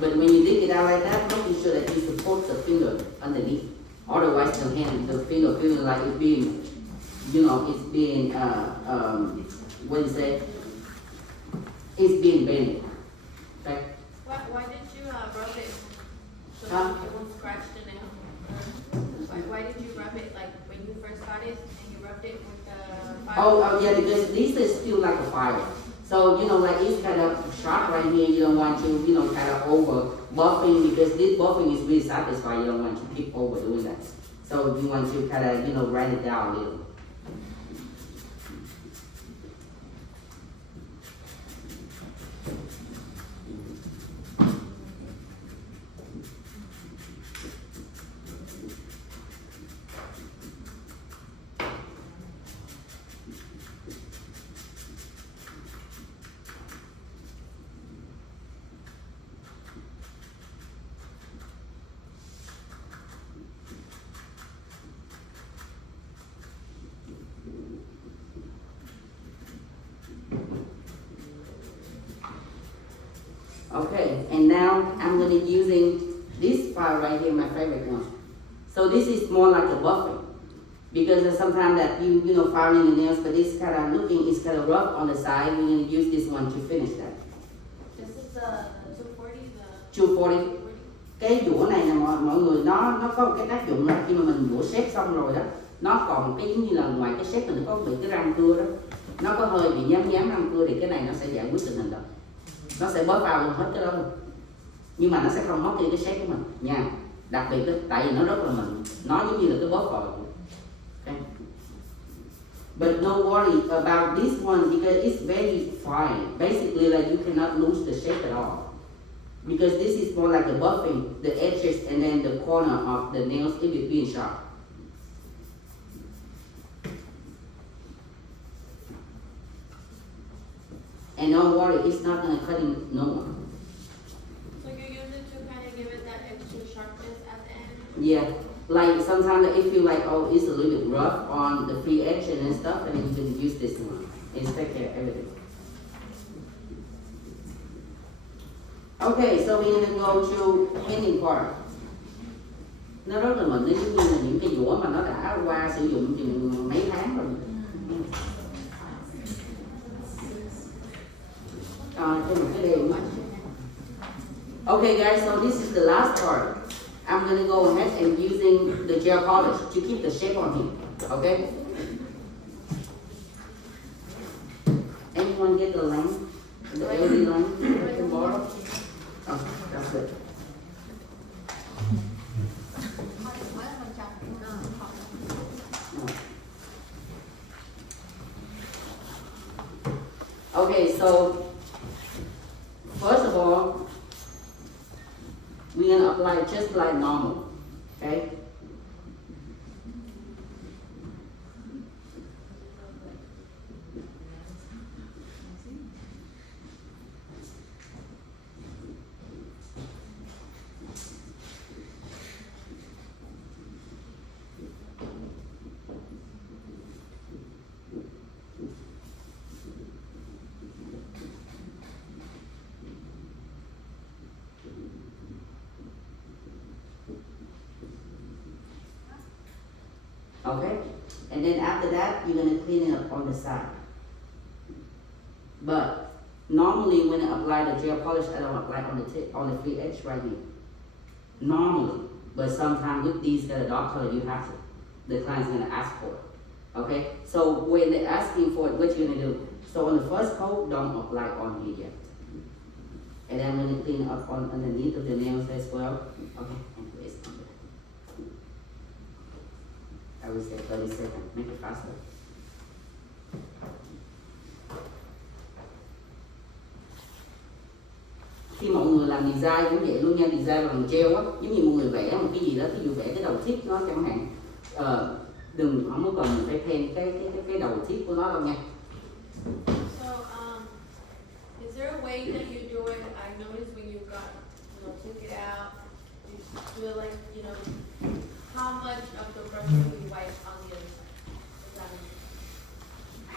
But when you dig it out like that, making sure that you support the finger underneath. Otherwise, the finger feels like it's being, it's being, what do you say? It's being bent. Okay? Why did you rub it so Huh? it won't scratch the nail? Why did you rub it like when you first got it and you rubbed it with the fire? Oh, yeah, because this is still like a fire. So, like it's kind of sharp right here. You don't want to, kind of over buffing because this buffing is really satisfying. You don't want to keep over doing that. So you want to kind of, write it down a little. Okay, and now I'm gonna using this file right here, my favorite one. So this is more like a buffing. Because there's sometimes that you filing the nails, but it's kind of looking, it's kind of rough on the side. We're gonna use this one to finish that. This is the 240, the 240. 240. Cái dũa này nè mọi người, nó có một cái tác dụng là khi mà mình dũa sét xong rồi đó, nó còn cái giống như là ngoài cái sét mình có bị cái răng cưa đó, nó có hơi bị nhám răng cưa thì cái này nó sẽ giải quyết tình hình đó. Nó sẽ bóp vào luôn hết cái đó luôn, nhưng mà nó sẽ không mất đi cái sét của mình nha. Đặc biệt đó, tại vì nó rất là mịn, nó giống như là cái bóp vào. Okay. But no worry about this one because it's very fine. Basically, like you cannot lose the shape at all. Because this is more like a buffing, the edges and then the corner of the nails in between sharp. And don't worry, it's not gonna cut in no more. So you use it to kind of give it that extra sharpness at the end? Yeah, like sometimes if you like, oh, it's a little bit rough on the free edge and stuff, and then you can use this one. It's take care of everything. Okay, so we're gonna go to ending part. Nó rất là mịn, nó giống như là những cái dũa mà nó đã qua sử dụng chừng mấy tháng rồi. Thêm một cái đều. Okay guys, so this is the last part. I'm gonna go ahead and using the gel polish to keep the shape on him. Okay? Anyone get the length? The LED length? I can borrow? Oh, that's good. Okay, so first of all, we're gonna apply just like normal, okay? Okay, and then after that, you're gonna clean it up on the side. But normally, when I apply the gel polish, I don't apply on the tip, on the free edge right here. Normally, but sometimes with these kind of dark color, you have to. The client's gonna ask for it. Okay, so when they're asking for it, what you're gonna do? So on the first coat, don't apply on here yet. And then I'm gonna clean up on underneath of the nails as well. Okay, and place on there. I will say 30 seconds, make it faster. Khi mọi người làm design cũng vậy luôn nha, design bằng gel á, giống như mọi người vẽ một cái gì đó, ví dụ vẽ cái đầu thiết của nó chẳng hạn, đừng không có cần mình phải pen cái đầu thiết của nó đâu nha. So, is there a way that you do it? I noticed when you got, took it out, you feel like, how much of the brush do you wipe on the other side? Does that make sense?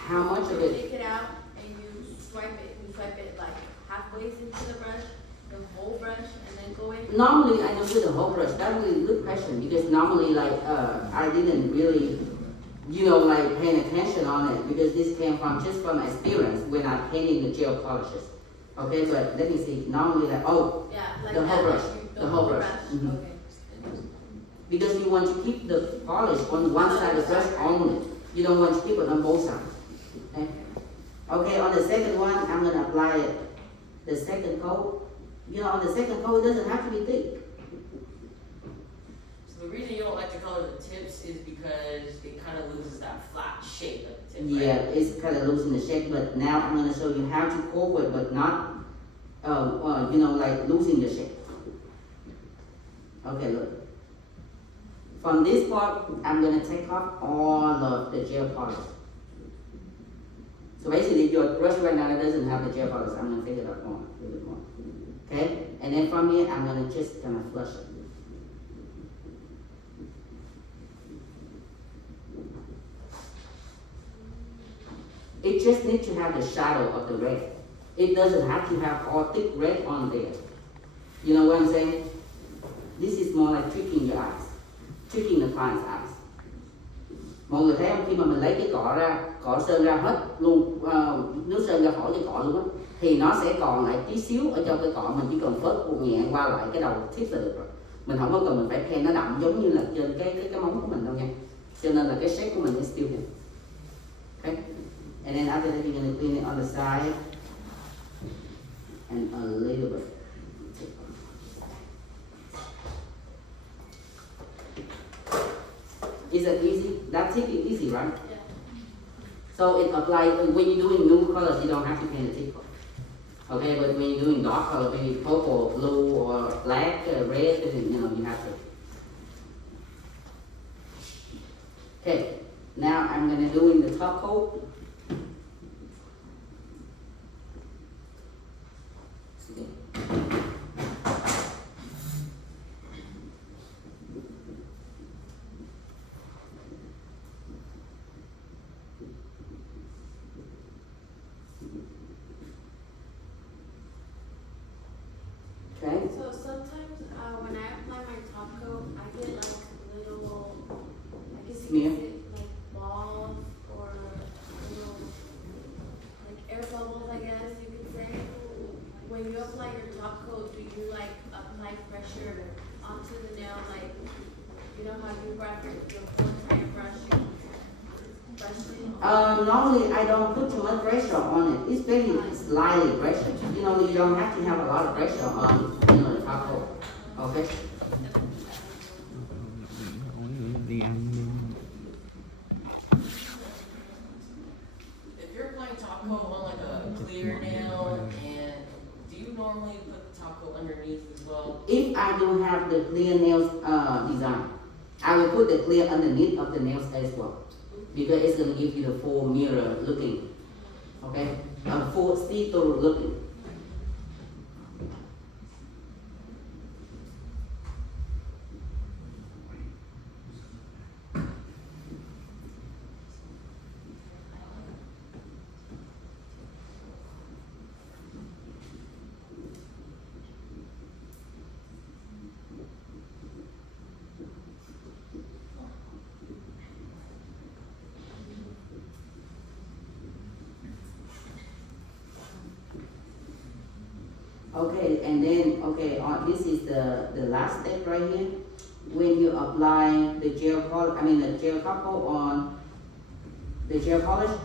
How much of You it? take it out and you swipe it like halfway into the brush, the whole brush, and then go in? Normally I don't do the whole brush. That's really a good question because normally I didn't really, like paying attention on it because this came from just from experience when I painting the gel polishes. Okay, but let me see. Normally Yeah, like the that, whole brush, like the whole brush. Mhm. Okay. Because you want to keep the polish on one side of the brush only. You don't want to keep it on both sides. Okay. Okay, on the second one, I'm gonna apply it. The second coat. On the second coat, it doesn't have to be thick. So the reason you don't like to color the tips is because it kind of loses that flat shape of the tip, Yeah, right? it's kind of losing the shape, but now I'm gonna show you how to cover it, but not, like losing the shape. Okay, look. From this part, I'm gonna take off all of the gel polish. So basically, your brush right now doesn't have the gel polish. I'm gonna take it off more, a little bit more. Okay, and then from here, I'm gonna just kind of flush it. It just needs to have the shadow of the red. It doesn't have to have all thick red on there. You know what I'm saying? This is more like tricking your eyes, tricking the client's eyes. Mọi người thấy không? Khi mà mình lấy cái cọ sơn ra hết luôn, nước sơn ra khỏi cái cọ luôn á, thì nó sẽ còn lại tí xíu ở trong cái cọ, mình chỉ cần phớt nhẹ qua lại cái đầu thiết là được rồi. Mình không có cần mình phải pen nó đậm giống như là trên cái móng của mình đâu nha. Cho nên là cái shape của mình is still here. Okay? And then after that, you're gonna clean it on the side and a little bit. Is it easy? That tip is easy, right? Yeah. So it applies when you're doing new colors. You don't have to paint the tip. Okay, but when you're doing dark color, maybe purple, blue, or black, red, you have to. Okay, now I'm gonna do in the top coat. Okay. So sometimes when I apply my top coat, I get like little, I guess you Smear? can say like balls or little like air bubbles, I guess you could say. When you apply your top coat, do you like apply pressure onto the nail, like how you brush your full time brushing? Normally I don't put too much pressure on it. It's very slightly pressure. You don't have to have a lot of pressure on the top coat. Okay. Đi ăn đi. If you're applying top coat on like a clear nail, and do you normally put the top coat underneath as well? If I don't have the clear nails design, I will put the clear underneath of the nails as well. Because it's going to give you the full mirror looking, okay? A full see-through looking. Okay, and then, this is the last step right here. When you apply the gel top coat on the gel polish,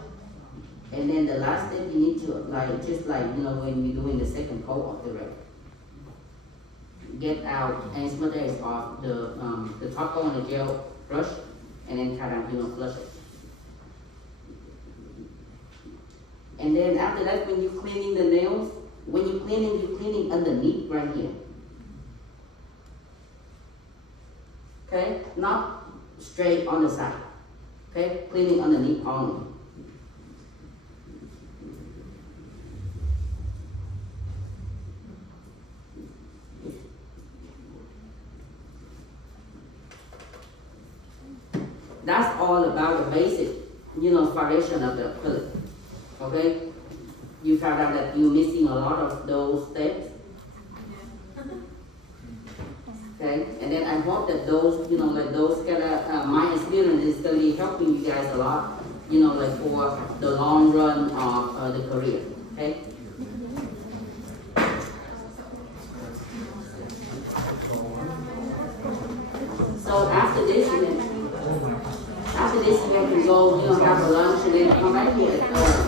and then the last step you need to apply, just like, when you're doing the second coat of the red. get out as much as off the top coat on the gel brush, and then kind of flush it. And then after that, when you're cleaning the nails, when you're cleaning underneath right here. Okay, not straight on the side. Okay, cleaning underneath only. That's all about the basic, foundation of the acrylic. Okay, you found out that you're missing a lot of those steps. Okay, and then I hope that those, those kind of my experience is gonna be helping you guys a lot, for the long run of the career. Okay. So after this, you have to go, have a lunch, and then come back here.